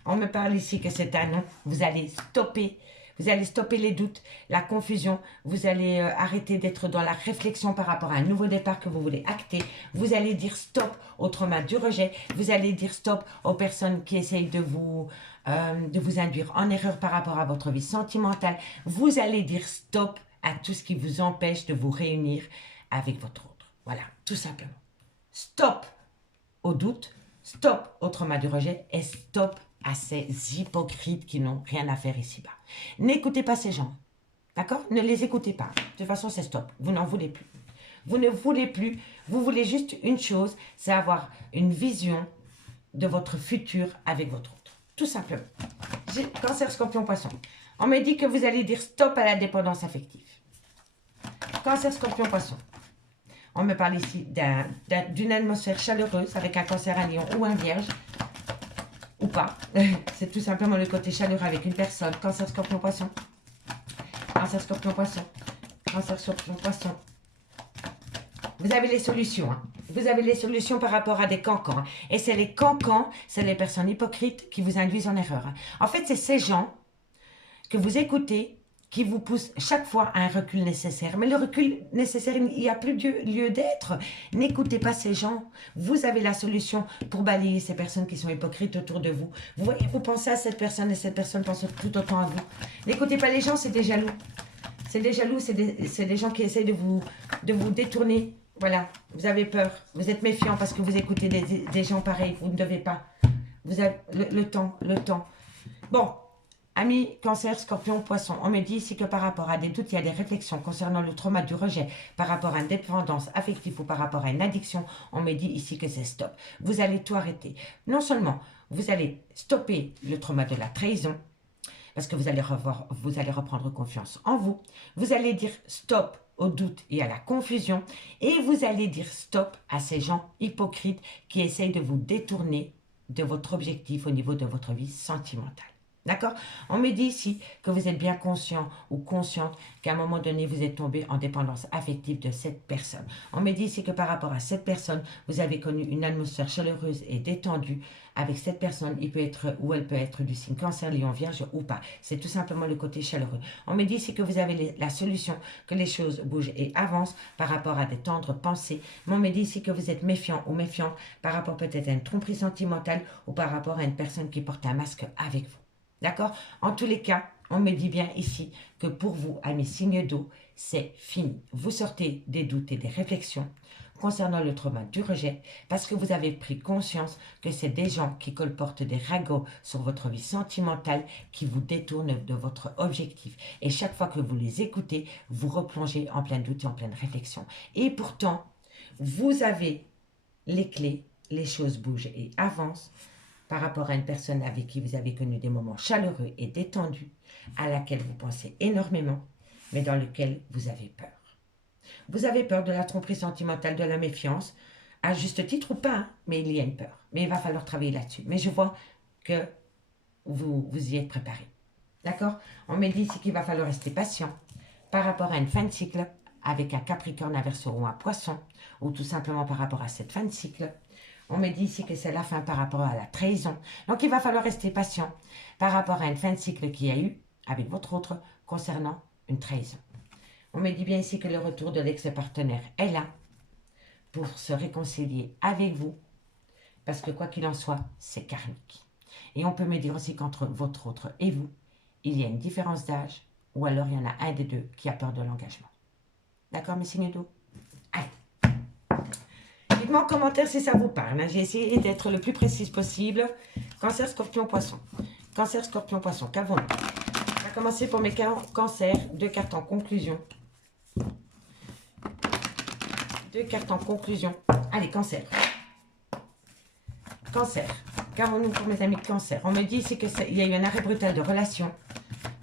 On me parle ici que c'est un non. Vous allez stopper. Vous allez stopper les doutes, la confusion. Vous allez arrêter d'être dans la réflexion par rapport à un nouveau départ que vous voulez acter. Vous allez dire stop au trauma du rejet. Vous allez dire stop aux personnes qui essayent de vous induire en erreur par rapport à votre vie sentimentale. Vous allez dire stop à tout ce qui vous empêche de vous réunir avec votre autre. Voilà, tout simplement. Stop aux doutes, stop au trauma du rejet et stop à ces hypocrites qui n'ont rien à faire ici-bas. N'écoutez pas ces gens, d'accord? Ne les écoutez pas. De toute façon, c'est stop. Vous n'en voulez plus. Vous ne voulez plus. Vous voulez juste une chose, c'est avoir une vision de votre futur avec votre autre. Tout simplement. Cancer, Scorpion, Poisson. On me dit que vous allez dire stop à la dépendance affective. Cancer, Scorpion, Poisson. On me parle ici d'une atmosphère chaleureuse avec un cancer, un lion ou un vierge. Ou pas. C'est tout simplement le côté chaleureux avec une personne. Cancer, Scorpion, Poisson. Cancer, Scorpion, Poisson. Cancer, Scorpion, Poisson. Vous avez les solutions. Hein. Vous avez les solutions par rapport à des cancans. Hein. Et c'est les cancans, c'est les personnes hypocrites qui vous induisent en erreur. Hein. En fait, c'est ces gens que vous écoutez qui vous pousse chaque fois à un recul nécessaire. Mais le recul nécessaire, il n'y a plus lieu d'être. N'écoutez pas ces gens. Vous avez la solution pour balayer ces personnes qui sont hypocrites autour de vous. Vous voyez, vous pensez à cette personne et cette personne pense tout autant à vous. N'écoutez pas les gens, c'est des jaloux. C'est des jaloux, c'est des gens qui essayent de vous détourner. Voilà, vous avez peur. Vous êtes méfiant parce que vous écoutez des gens pareils. Vous ne devez pas. Vous avez le temps. Bon. Amis, Cancer, Scorpion, Poisson, on me dit ici que par rapport à des doutes, il y a des réflexions concernant le trauma du rejet, par rapport à une dépendance affective ou par rapport à une addiction, on me dit ici que c'est stop. Vous allez tout arrêter. Non seulement vous allez stopper le trauma de la trahison, parce que vous allez reprendre confiance en vous, vous allez dire stop au doute et à la confusion, et vous allez dire stop à ces gens hypocrites qui essayent de vous détourner de votre objectif au niveau de votre vie sentimentale. D'accord? On me dit ici que vous êtes bien conscient ou consciente qu'à un moment donné, vous êtes tombé en dépendance affective de cette personne. On me dit ici que par rapport à cette personne, vous avez connu une atmosphère chaleureuse et détendue. Avec cette personne, il peut être ou elle peut être du signe Cancer, Lion, Vierge ou pas. C'est tout simplement le côté chaleureux. On me dit ici que vous avez la solution, que les choses bougent et avancent par rapport à des tendres pensées. Mais on me dit ici que vous êtes méfiant ou méfiante par rapport peut-être à une tromperie sentimentale ou par rapport à une personne qui porte un masque avec vous. D'accord? En tous les cas, on me dit bien ici que pour vous, amis signes d'eau, c'est fini. Vous sortez des doutes et des réflexions concernant le trauma du rejet parce que vous avez pris conscience que c'est des gens qui colportent des ragots sur votre vie sentimentale qui vous détournent de votre objectif. Et chaque fois que vous les écoutez, vous replongez en plein doute et en pleine réflexion. Et pourtant, vous avez les clés, les choses bougent et avancent par rapport à une personne avec qui vous avez connu des moments chaleureux et détendus, à laquelle vous pensez énormément, mais dans lequel vous avez peur. Vous avez peur de la tromperie sentimentale, de la méfiance, à juste titre ou pas, hein, mais il y a une peur. Mais il va falloir travailler là-dessus. Mais je vois que vous y êtes préparé. D'accord? On me dit ici qu'il va falloir rester patient par rapport à une fin de cycle avec un Capricorne, un Verseau ou un Poisson, ou tout simplement par rapport à cette fin de cycle. On me dit ici que c'est la fin par rapport à la trahison. Donc, il va falloir rester patient par rapport à une fin de cycle qu'il y a eu avec votre autre concernant une trahison. On me dit bien ici que le retour de l'ex-partenaire est là pour se réconcilier avec vous parce que quoi qu'il en soit, c'est karmique. Et on peut me dire aussi qu'entre votre autre et vous, il y a une différence d'âge ou alors il y en a un des deux qui a peur de l'engagement. D'accord, mes signes d'eau? Allez. dites-moi en commentaire si ça vous parle. Hein. J'ai essayé d'être le plus précise possible. Cancer, Scorpion, Poisson. Cancer, Scorpion, Poisson. Qu'avons-nous? On va commencer pour mes cancers. 2 cartes en conclusion. 2 cartes en conclusion. Allez, Cancer. Cancer. Qu'avons-nous pour mes amis de Cancer? On me dit ici qu'il y a eu un arrêt brutal de relation.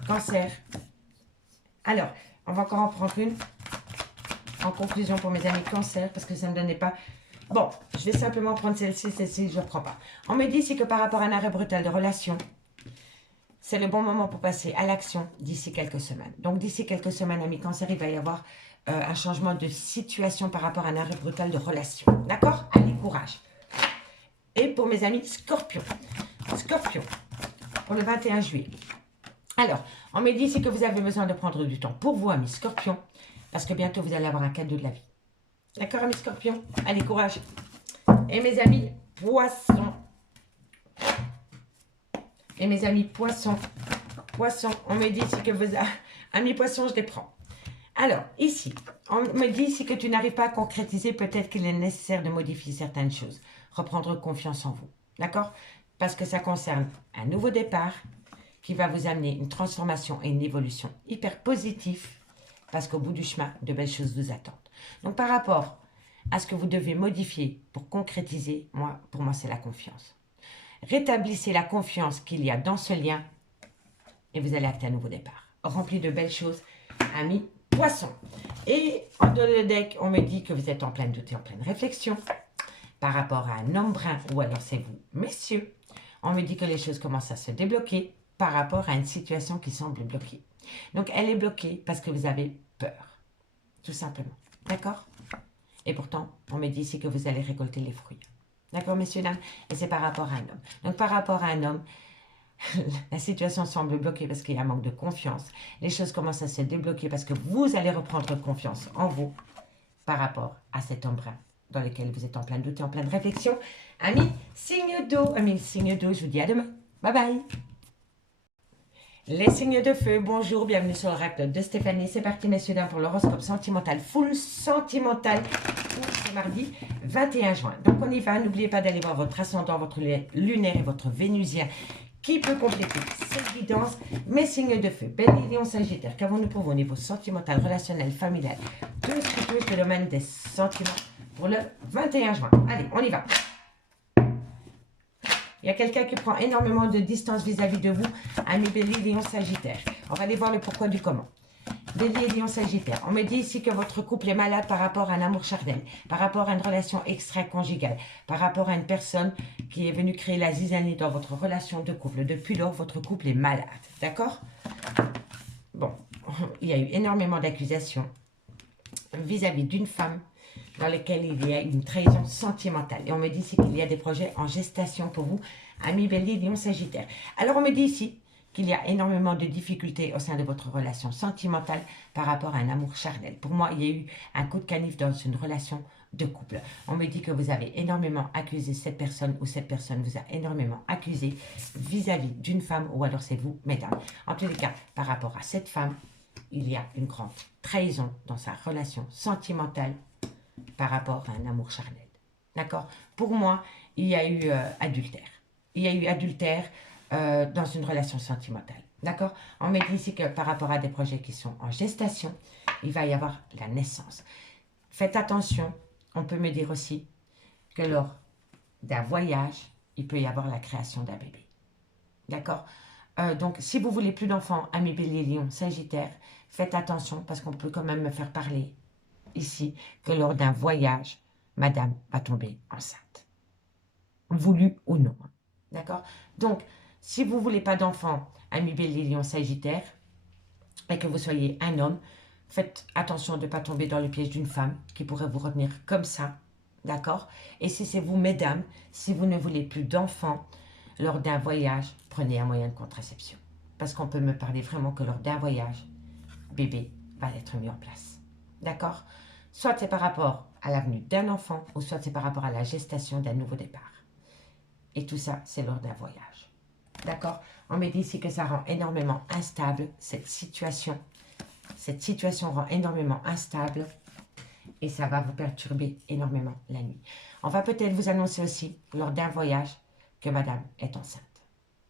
Cancer. Alors, on va encore en prendre une. En conclusion pour mes amis de Cancer, parce que ça ne me donnait pas... Bon, je vais simplement prendre celle-ci, je ne reprends pas. On me dit ici que par rapport à un arrêt brutal de relation, c'est le bon moment pour passer à l'action d'ici quelques semaines. Donc, d'ici quelques semaines, amis Cancer, il va y avoir un changement de situation par rapport à un arrêt brutal de relation. D'accord? Allez, courage. Et pour mes amis Scorpion. Scorpion, pour le 21 juillet. Alors, on me dit ici que vous avez besoin de prendre du temps pour vous, amis Scorpion, parce que bientôt, vous allez avoir un cadeau de la vie. D'accord, amis Scorpion? Allez, courage. Et mes amis Poissons. Et mes amis Poissons. Poissons, on me dit ici que vous avez... Amis Poissons, je les prends. Alors, ici, on me dit ici que tu n'arrives pas à concrétiser. Peut-être qu'il est nécessaire de modifier certaines choses. Reprendre confiance en vous. D'accord? Parce que ça concerne un nouveau départ qui va vous amener une transformation et une évolution hyper positive. Parce qu'au bout du chemin, de belles choses vous attendent. Donc, par rapport à ce que vous devez modifier pour concrétiser, pour moi, c'est la confiance. Rétablissez la confiance qu'il y a dans ce lien et vous allez acter un nouveau départ. Rempli de belles choses, amis Poissons. Et en dehors de deck, on me dit que vous êtes en pleine doute et en pleine réflexion par rapport à un homme brun ou alors c'est vous, messieurs. On me dit que les choses commencent à se débloquer par rapport à une situation qui semble bloquée. Donc, elle est bloquée parce que vous avez peur, tout simplement. D'accord? Et pourtant, on me dit ici que vous allez récolter les fruits. D'accord, messieurs, dames? Et c'est par rapport à un homme. Donc, par rapport à un homme, la situation semble bloquée parce qu'il y a un manque de confiance. Les choses commencent à se débloquer parce que vous allez reprendre confiance en vous par rapport à cet homme brun dans lequel vous êtes en plein doute et en pleine réflexion. Amis, signe d'eau. Amis, signe d'eau, je vous dis à demain. Bye bye. Les signes de feu, bonjour, bienvenue sur l'oracle de Stéphanie. C'est parti, messieurs, dames, pour l'horoscope sentimental, full sentimental, pour ce mardi 21 juin. Donc, on y va. N'oubliez pas d'aller voir votre ascendant, votre lunaire et votre vénusien qui peut compléter cette guidance. Mes signes de feu, Bélier, Lion, Sagittaire, qu'avons-nous pour vous au niveau sentimental, relationnel, familial, tout ce qui touche le domaine des sentiments pour le 21 juin. Allez, on y va. Il y a quelqu'un qui prend énormément de distance vis-à-vis de vous, amis Bélier, Lion, Sagittaire. On va aller voir le pourquoi du comment. Bélier, Lion, Sagittaire. On me dit ici que votre couple est malade par rapport à un amour charnel, par rapport à une relation extra-conjugale, par rapport à une personne qui est venue créer la zizanie dans votre relation de couple. Depuis lors, votre couple est malade. D'accord? Bon, il y a eu énormément d'accusations vis-à-vis d'une femme dans lequel il y a une trahison sentimentale. Et on me dit ici qu'il y a des projets en gestation pour vous, amis Bélier, Lion, Sagittaire. Alors on me dit ici qu'il y a énormément de difficultés au sein de votre relation sentimentale par rapport à un amour charnel. Pour moi, il y a eu un coup de canif dans une relation de couple. On me dit que vous avez énormément accusé cette personne ou cette personne vous a énormément accusé vis-à-vis d'une femme ou alors c'est vous, mesdames. En tous les cas, par rapport à cette femme, il y a une grande trahison dans sa relation sentimentale par rapport à un amour charnel. D'accord? Pour moi, il y a eu adultère. Il y a eu adultère dans une relation sentimentale. D'accord? On me dit ici que par rapport à des projets qui sont en gestation, il va y avoir la naissance. Faites attention, on peut me dire aussi que lors d'un voyage, il peut y avoir la création d'un bébé. D'accord? Donc, si vous voulez plus d'enfants, amis Bélier, Lion, Sagittaire, faites attention parce qu'on peut quand même me faire parler ici que lors d'un voyage, madame va tomber enceinte. Voulu ou non. D'accord? Donc, si vous ne voulez pas d'enfants, amis Bélier, Lion, Sagittaire, et que vous soyez un homme, faites attention de ne pas tomber dans le piège d'une femme qui pourrait vous retenir comme ça. D'accord? Et si c'est vous, mesdames, si vous ne voulez plus d'enfants, lors d'un voyage, prenez un moyen de contraception. Parce qu'on peut me parler vraiment que lors d'un voyage, bébé va être mis en place. D'accord? Soit c'est par rapport à la venue d'un enfant, ou soit c'est par rapport à la gestation d'un nouveau départ. Et tout ça, c'est lors d'un voyage. D'accord? On me dit ici que ça rend énormément instable cette situation. Cette situation rend énormément instable. et ça va vous perturber énormément la nuit. On va peut-être vous annoncer aussi, lors d'un voyage, que madame est enceinte.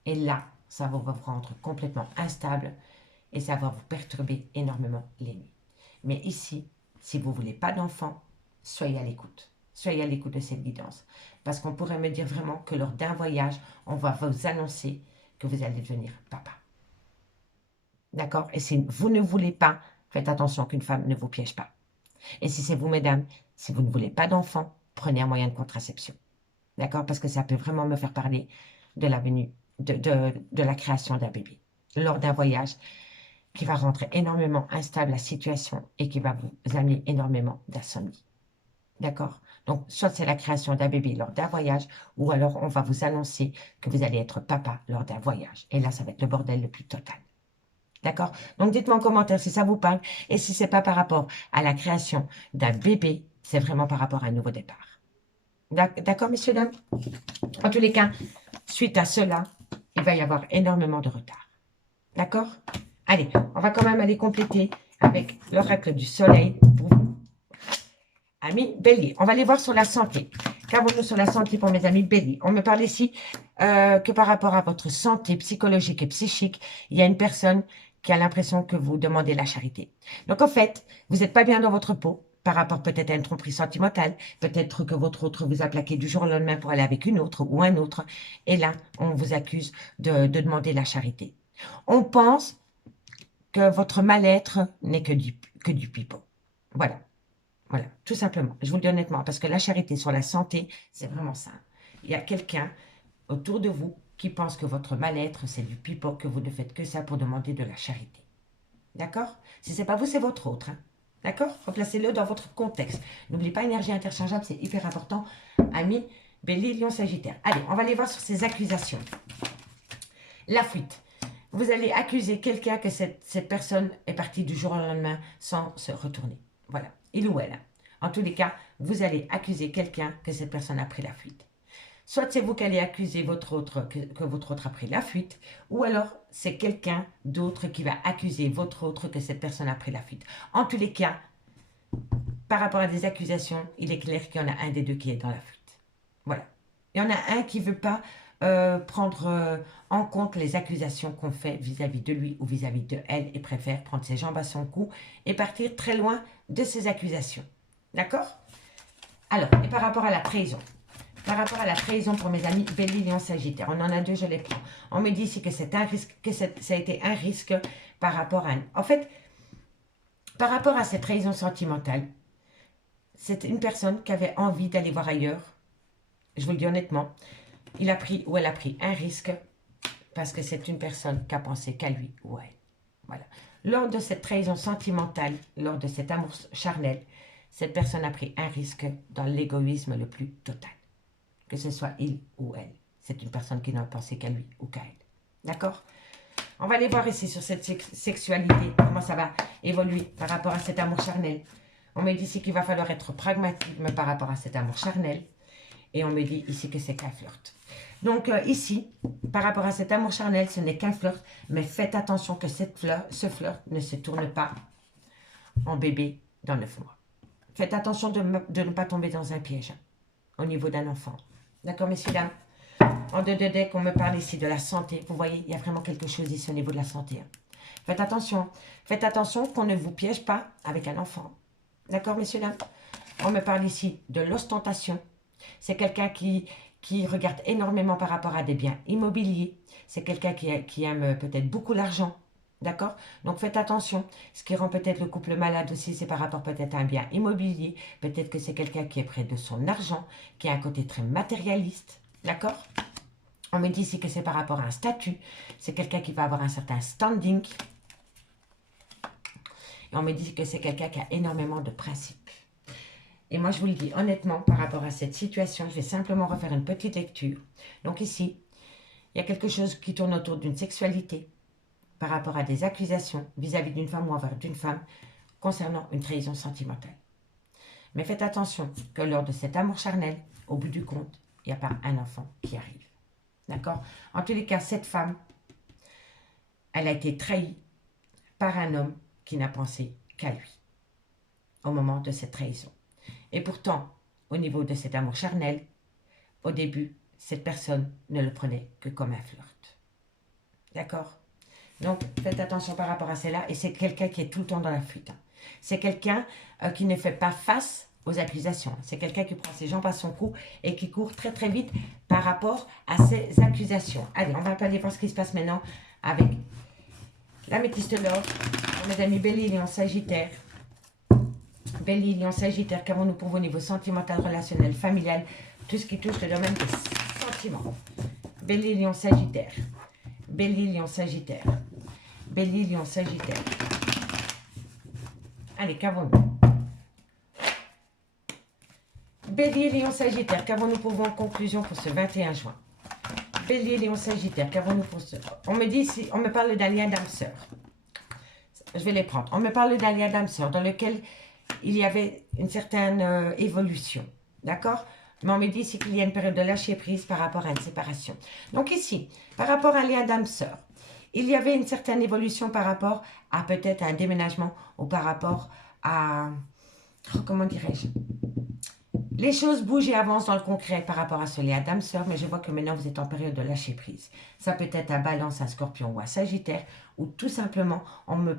Et là, ça va vous rendre complètement instable et ça va vous perturber énormément les nuits. Mais ici, si vous ne voulez pas d'enfant, soyez à l'écoute. Soyez à l'écoute de cette guidance. Parce qu'on pourrait me dire vraiment que lors d'un voyage, on va vous annoncer que vous allez devenir papa. D'accord? Et si vous ne voulez pas, faites attention qu'une femme ne vous piège pas. Et si c'est vous, mesdames, si vous ne voulez pas d'enfant, prenez un moyen de contraception. D'accord? Parce que ça peut vraiment me faire parler de la venue, de la création d'un bébé. Lors d'un voyage qui va rendre énormément instable la situation et qui va vous amener énormément d'insomnie. D'accord? Donc, soit c'est la création d'un bébé lors d'un voyage, ou alors on va vous annoncer que vous allez être papa lors d'un voyage. Et là, ça va être le bordel le plus total. D'accord? Donc, dites-moi en commentaire si ça vous parle et si ce n'est pas par rapport à la création d'un bébé, c'est vraiment par rapport à un nouveau départ. D'accord, messieurs, dames? En tous les cas, suite à cela, il va y avoir énormément de retard. D'accord? Allez, on va quand même aller compléter avec l'oracle du soleil pour vous. Amis Bélier, on va aller voir sur la santé. Qu'avons-nous sur la santé pour mes amis Bélier? On me parle ici que par rapport à votre santé psychologique et psychique, il y a une personne qui a l'impression que vous demandez la charité. Donc en fait, vous n'êtes pas bien dans votre peau par rapport peut-être à une tromperie sentimentale, peut-être que votre autre vous a plaqué du jour au lendemain pour aller avec une autre ou un autre. Et là, on vous accuse de demander la charité. On pense que votre mal-être n'est que du pipeau. Voilà. Voilà, tout simplement. Je vous le dis honnêtement, parce que la charité sur la santé, c'est vraiment ça. Il y a quelqu'un autour de vous qui pense que votre mal-être, c'est du pipeau, que vous ne faites que ça pour demander de la charité. D'accord? Si ce n'est pas vous, c'est votre autre. Hein. D'accord? Replacez-le dans votre contexte. N'oubliez pas, énergie interchangeable, c'est hyper important. Amis, Bélier, Lion, Sagittaire. Allez, on va aller voir sur ces accusations. La fuite. Vous allez accuser quelqu'un que cette personne est partie du jour au lendemain sans se retourner. Voilà, il ou elle. En tous les cas, vous allez accuser quelqu'un que cette personne a pris la fuite. Soit c'est vous qui allez accuser votre autre que votre autre a pris la fuite, ou alors c'est quelqu'un d'autre qui va accuser votre autre que cette personne a pris la fuite. En tous les cas, par rapport à des accusations, il est clair qu'il y en a un des deux qui est dans la fuite. Voilà. Il y en a un qui ne veut pas prendre en compte les accusations qu'on fait vis-à-vis de lui ou vis-à-vis de elle et préfère prendre ses jambes à son cou et partir très loin de ces accusations. D'accord? Alors, et par rapport à la trahison. Par rapport à la trahison pour mes amis Bélier, Lion, Sagittaire, on en a deux, je les prends. On me dit ici que c'est un risque, que ça a été un risque par rapport à... En fait, par rapport à cette trahison sentimentale, c'est une personne qui avait envie d'aller voir ailleurs. Je vous le dis honnêtement, il a pris ou elle a pris un risque parce que c'est une personne qui a pensé qu'à lui ou à elle. Voilà. Lors de cette trahison sentimentale, lors de cet amour charnel, cette personne a pris un risque dans l'égoïsme le plus total. Que ce soit il ou elle. C'est une personne qui n'a pensé qu'à lui ou qu'à elle. D'accord? On va aller voir ici sur cette sexualité, comment ça va évoluer par rapport à cet amour charnel. On me dit ici qu'il va falloir être pragmatique par rapport à cet amour charnel. Et on me dit ici que c'est qu'un flirt. Donc ici, par rapport à cet amour charnel, ce n'est qu'un flirt. Mais faites attention que ce flirt ne se tourne pas en bébé dans 9 mois. Faites attention de ne pas tomber dans un piège au niveau d'un enfant. D'accord, messieurs, dames? En deux de deck, on me parle ici de la santé. Vous voyez, il y a vraiment quelque chose ici au niveau de la santé. Faites attention. Faites attention qu'on ne vous piège pas avec un enfant. D'accord, messieurs, dames? On me parle ici de l'ostentation. C'est quelqu'un qui regarde énormément par rapport à des biens immobiliers. C'est quelqu'un qui aime peut-être beaucoup l'argent. D'accord? Donc faites attention. Ce qui rend peut-être le couple malade aussi, c'est par rapport peut-être à un bien immobilier. Peut-être que c'est quelqu'un qui est près de son argent, qui a un côté très matérialiste. D'accord? On me dit ici que c'est par rapport à un statut. C'est quelqu'un qui va avoir un certain standing. Et on me dit que c'est quelqu'un qui a énormément de principes. Et moi, je vous le dis honnêtement, par rapport à cette situation, je vais simplement refaire une petite lecture. Donc ici, il y a quelque chose qui tourne autour d'une sexualité par rapport à des accusations vis-à-vis d'une femme ou envers d'une femme concernant une trahison sentimentale. Mais faites attention que lors de cet amour charnel, au bout du compte, il n'y a pas un enfant qui arrive. D'accord? En tous les cas, cette femme, elle a été trahie par un homme qui n'a pensé qu'à lui au moment de cette trahison. Et pourtant, au niveau de cet amour charnel, au début, cette personne ne le prenait que comme un flirt. D'accord? Donc, faites attention par rapport à cela. Et c'est quelqu'un qui est tout le temps dans la fuite. C'est quelqu'un qui ne fait pas face aux accusations. C'est quelqu'un qui prend ses jambes à son cou et qui court très très vite par rapport à ces accusations. Allez, on va aller voir ce qui se passe maintenant avec l'améthyste d'or. Mes amis, Bélier, Lion, Sagittaire. Bélier, Lion, Sagittaire, qu'avons-nous pour vous au niveau sentimental, relationnel, familial, tout ce qui touche le domaine des sentiments. Bélier, Lion, Sagittaire. Bélier, Lion, Sagittaire. Bélier, Lion, Sagittaire. Allez, qu'avons-nous? Bélier, Lion, Sagittaire, qu'avons-nous pour vous en conclusion pour ce 21 juin? Bélier, Lion, Sagittaire, qu'avons-nous pour ce... On me dit ici, on me parle d'un lien d'âme-sœur. Je vais les prendre. On me parle d'un lien d'âme-sœur dans lequel il y avait une certaine évolution. D'accord? Mais on me dit ici qu'il y a une période de lâcher prise par rapport à une séparation. Donc ici, par rapport à un lien d'âme-sœur, il y avait une certaine évolution par rapport à peut-être un déménagement ou par rapport à... Comment dirais-je? Les choses bougent et avancent dans le concret par rapport à ce lien d'âme-sœur, mais je vois que maintenant vous êtes en période de lâcher prise. Ça peut être un Balance, un Scorpion ou un Sagittaire, ou tout simplement,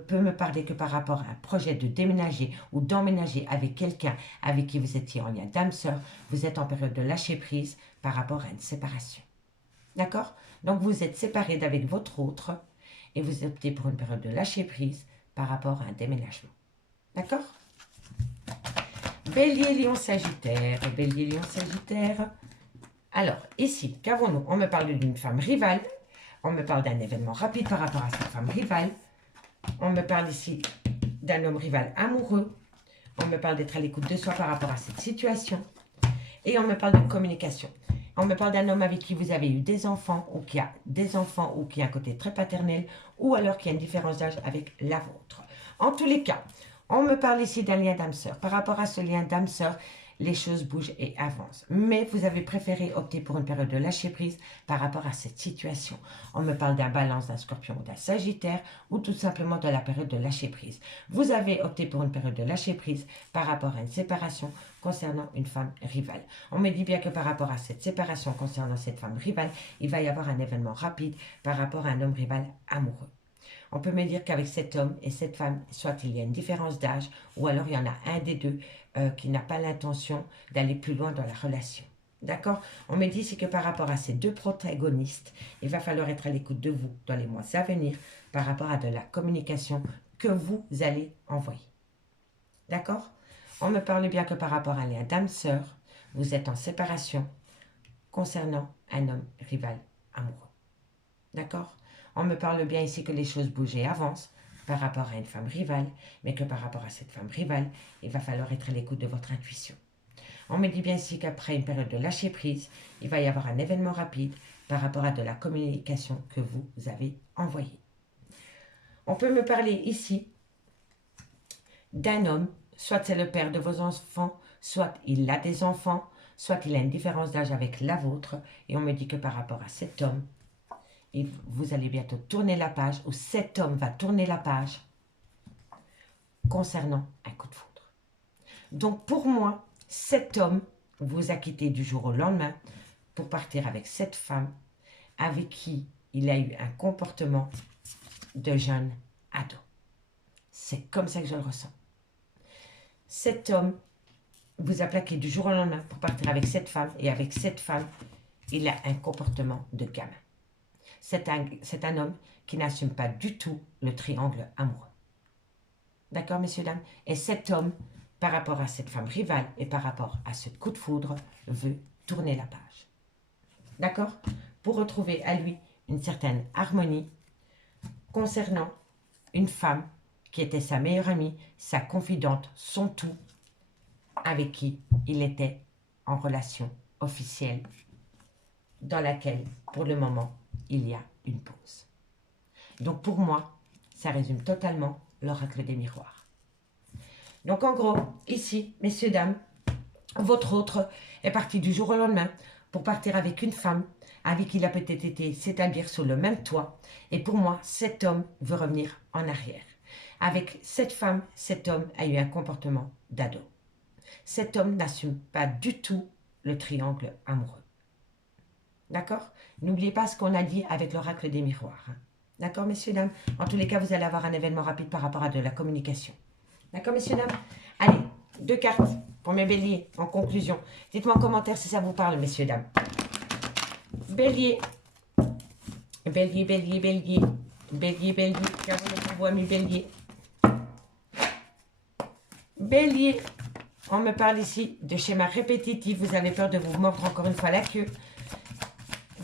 peut me parler que par rapport à un projet de déménager ou d'emménager avec quelqu'un avec qui vous étiez en lien d'âme-sœur, vous êtes en période de lâcher prise par rapport à une séparation. D'accord? Donc vous êtes séparé d'avec votre autre et vous optez pour une période de lâcher prise par rapport à un déménagement. D'accord? Bélier, Lion, Sagittaire. Bélier, Lion, Sagittaire. Alors, ici, qu'avons-nous? On me parle d'une femme rivale. On me parle d'un événement rapide par rapport à cette femme rivale. On me parle ici d'un homme rival amoureux. On me parle d'être à l'écoute de soi par rapport à cette situation. Et on me parle de communication. On me parle d'un homme avec qui vous avez eu des enfants, ou qui a des enfants, ou qui a un côté très paternel, ou alors qui a une différence d'âge avec la vôtre. En tous les cas, on me parle ici d'un lien d'âme-sœur. Par rapport à ce lien d'âme-sœur, les choses bougent et avancent. Mais vous avez préféré opter pour une période de lâcher-prise par rapport à cette situation. On me parle d'un Balance, d'un Scorpion ou d'un Sagittaire, ou tout simplement de la période de lâcher-prise. Vous avez opté pour une période de lâcher-prise par rapport à une séparation concernant une femme rivale. On me dit bien que par rapport à cette séparation concernant cette femme rivale, il va y avoir un événement rapide par rapport à un homme rival amoureux. On peut me dire qu'avec cet homme et cette femme, soit il y a une différence d'âge, ou alors il y en a un des deux qui n'a pas l'intention d'aller plus loin dans la relation. D'accord? On me dit ici que par rapport à ces deux protagonistes, il va falloir être à l'écoute de vous dans les mois à venir par rapport à de la communication que vous allez envoyer. D'accord? On me parle bien que par rapport à un lien d'âme-sœur, vous êtes en séparation concernant un homme rival amoureux. D'accord? On me parle bien ici que les choses bougent et avancent par rapport à une femme rivale, mais que par rapport à cette femme rivale, il va falloir être à l'écoute de votre intuition. On me dit bien ici qu'après une période de lâcher prise, il va y avoir un événement rapide par rapport à de la communication que vous avez envoyée. On peut me parler ici d'un homme, soit c'est le père de vos enfants, soit il a des enfants, soit il a une différence d'âge avec la vôtre, et on me dit que par rapport à cet homme, et vous allez bientôt tourner la page, ou cet homme va tourner la page concernant un coup de foudre. Donc pour moi, cet homme vous a quitté du jour au lendemain pour partir avec cette femme avec qui il a eu un comportement de jeune ado. C'est comme ça que je le ressens. Cet homme vous a plaqué du jour au lendemain pour partir avec cette femme, et avec cette femme, il a un comportement de gamin. C'est un homme qui n'assume pas du tout le triangle amoureux. D'accord, messieurs, dames? Et cet homme, par rapport à cette femme rivale et par rapport à ce coup de foudre, veut tourner la page. D'accord? Pour retrouver à lui une certaine harmonie concernant une femme qui était sa meilleure amie, sa confidente, son tout, avec qui il était en relation officielle, dans laquelle, pour le moment, il y a une pause. Donc pour moi, ça résume totalement l'oracle des miroirs. Donc en gros, ici, messieurs, dames, votre autre est parti du jour au lendemain pour partir avec une femme avec qui il a peut-être été s'établir sous le même toit. Et pour moi, cet homme veut revenir en arrière. Avec cette femme, cet homme a eu un comportement d'ado. cet homme n'assume pas du tout le triangle amoureux. D'accord? N'oubliez pas ce qu'on a dit avec l'oracle des miroirs. Hein. D'accord, messieurs, dames? En tous les cas, vous allez avoir un événement rapide par rapport à de la communication. D'accord, messieurs, dames? Allez, 2 cartes pour mes béliers, en conclusion. Dites-moi en commentaire si ça vous parle, messieurs, dames. Bélier. Bélier, bélier, bélier. Bélier, bélier. Qu'avons-nous, amis bélier? Bélier. On me parle ici de schéma répétitif. Vous avez peur de vous mordre encore une fois la queue.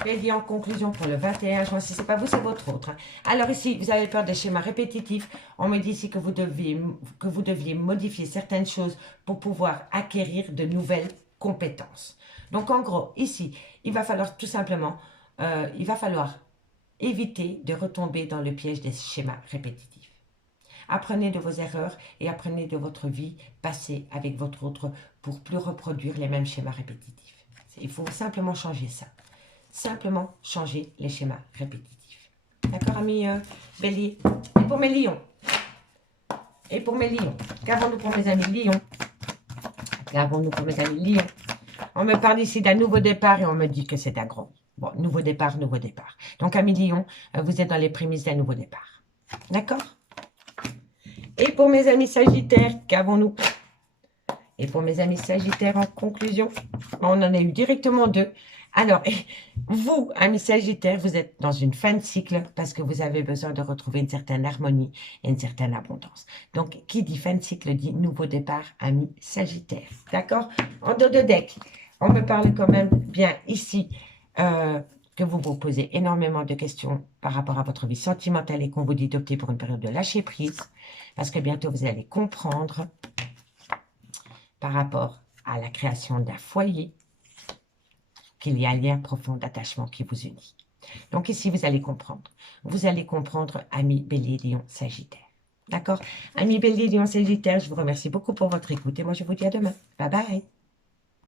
Bélier en conclusion pour le 21 juin. Si ce n'est pas vous, c'est votre autre. Hein. Alors ici, vous avez peur des schémas répétitifs. On me dit ici que vous deviez modifier certaines choses pour pouvoir acquérir de nouvelles compétences. Donc en gros, ici, il va falloir tout simplement, éviter de retomber dans le piège des schémas répétitifs. Apprenez de vos erreurs et apprenez de votre vie passée avec votre autre pour plus reproduire les mêmes schémas répétitifs. Il faut simplement changer ça. Simplement changer les schémas répétitifs. D'accord, amis bélier? Et pour mes lions? Et pour mes lions? Qu'avons-nous pour mes amis lions? Qu'avons-nous pour mes amis lions? On me parle ici d'un nouveau départ et on me dit que c'est un gros. Bon, nouveau départ, nouveau départ. Donc, amis lions, vous êtes dans les prémices d'un nouveau départ. D'accord? Et pour mes amis sagittaires, qu'avons-nous? Et pour mes amis sagittaires, en conclusion, on en a eu directement 2. Alors, vous, amis sagittaires, vous êtes dans une fin de cycle parce que vous avez besoin de retrouver une certaine harmonie et une certaine abondance. Donc, qui dit fin de cycle dit nouveau départ, amis sagittaires. D'accord? En dos de deck, on me parle quand même bien ici que vous vous posez énormément de questions par rapport à votre vie sentimentale et qu'on vous dit d'opter pour une période de lâcher prise parce que bientôt vous allez comprendre par rapport à la création d'un foyer qu'il y a un lien profond d'attachement qui vous unit. Donc ici, vous allez comprendre. Vous allez comprendre, amis Bélier, Lion, Sagittaire. D'accord? Amis Bélier, Lion, Sagittaire, je vous remercie beaucoup pour votre écoute et moi, je vous dis à demain. Bye bye!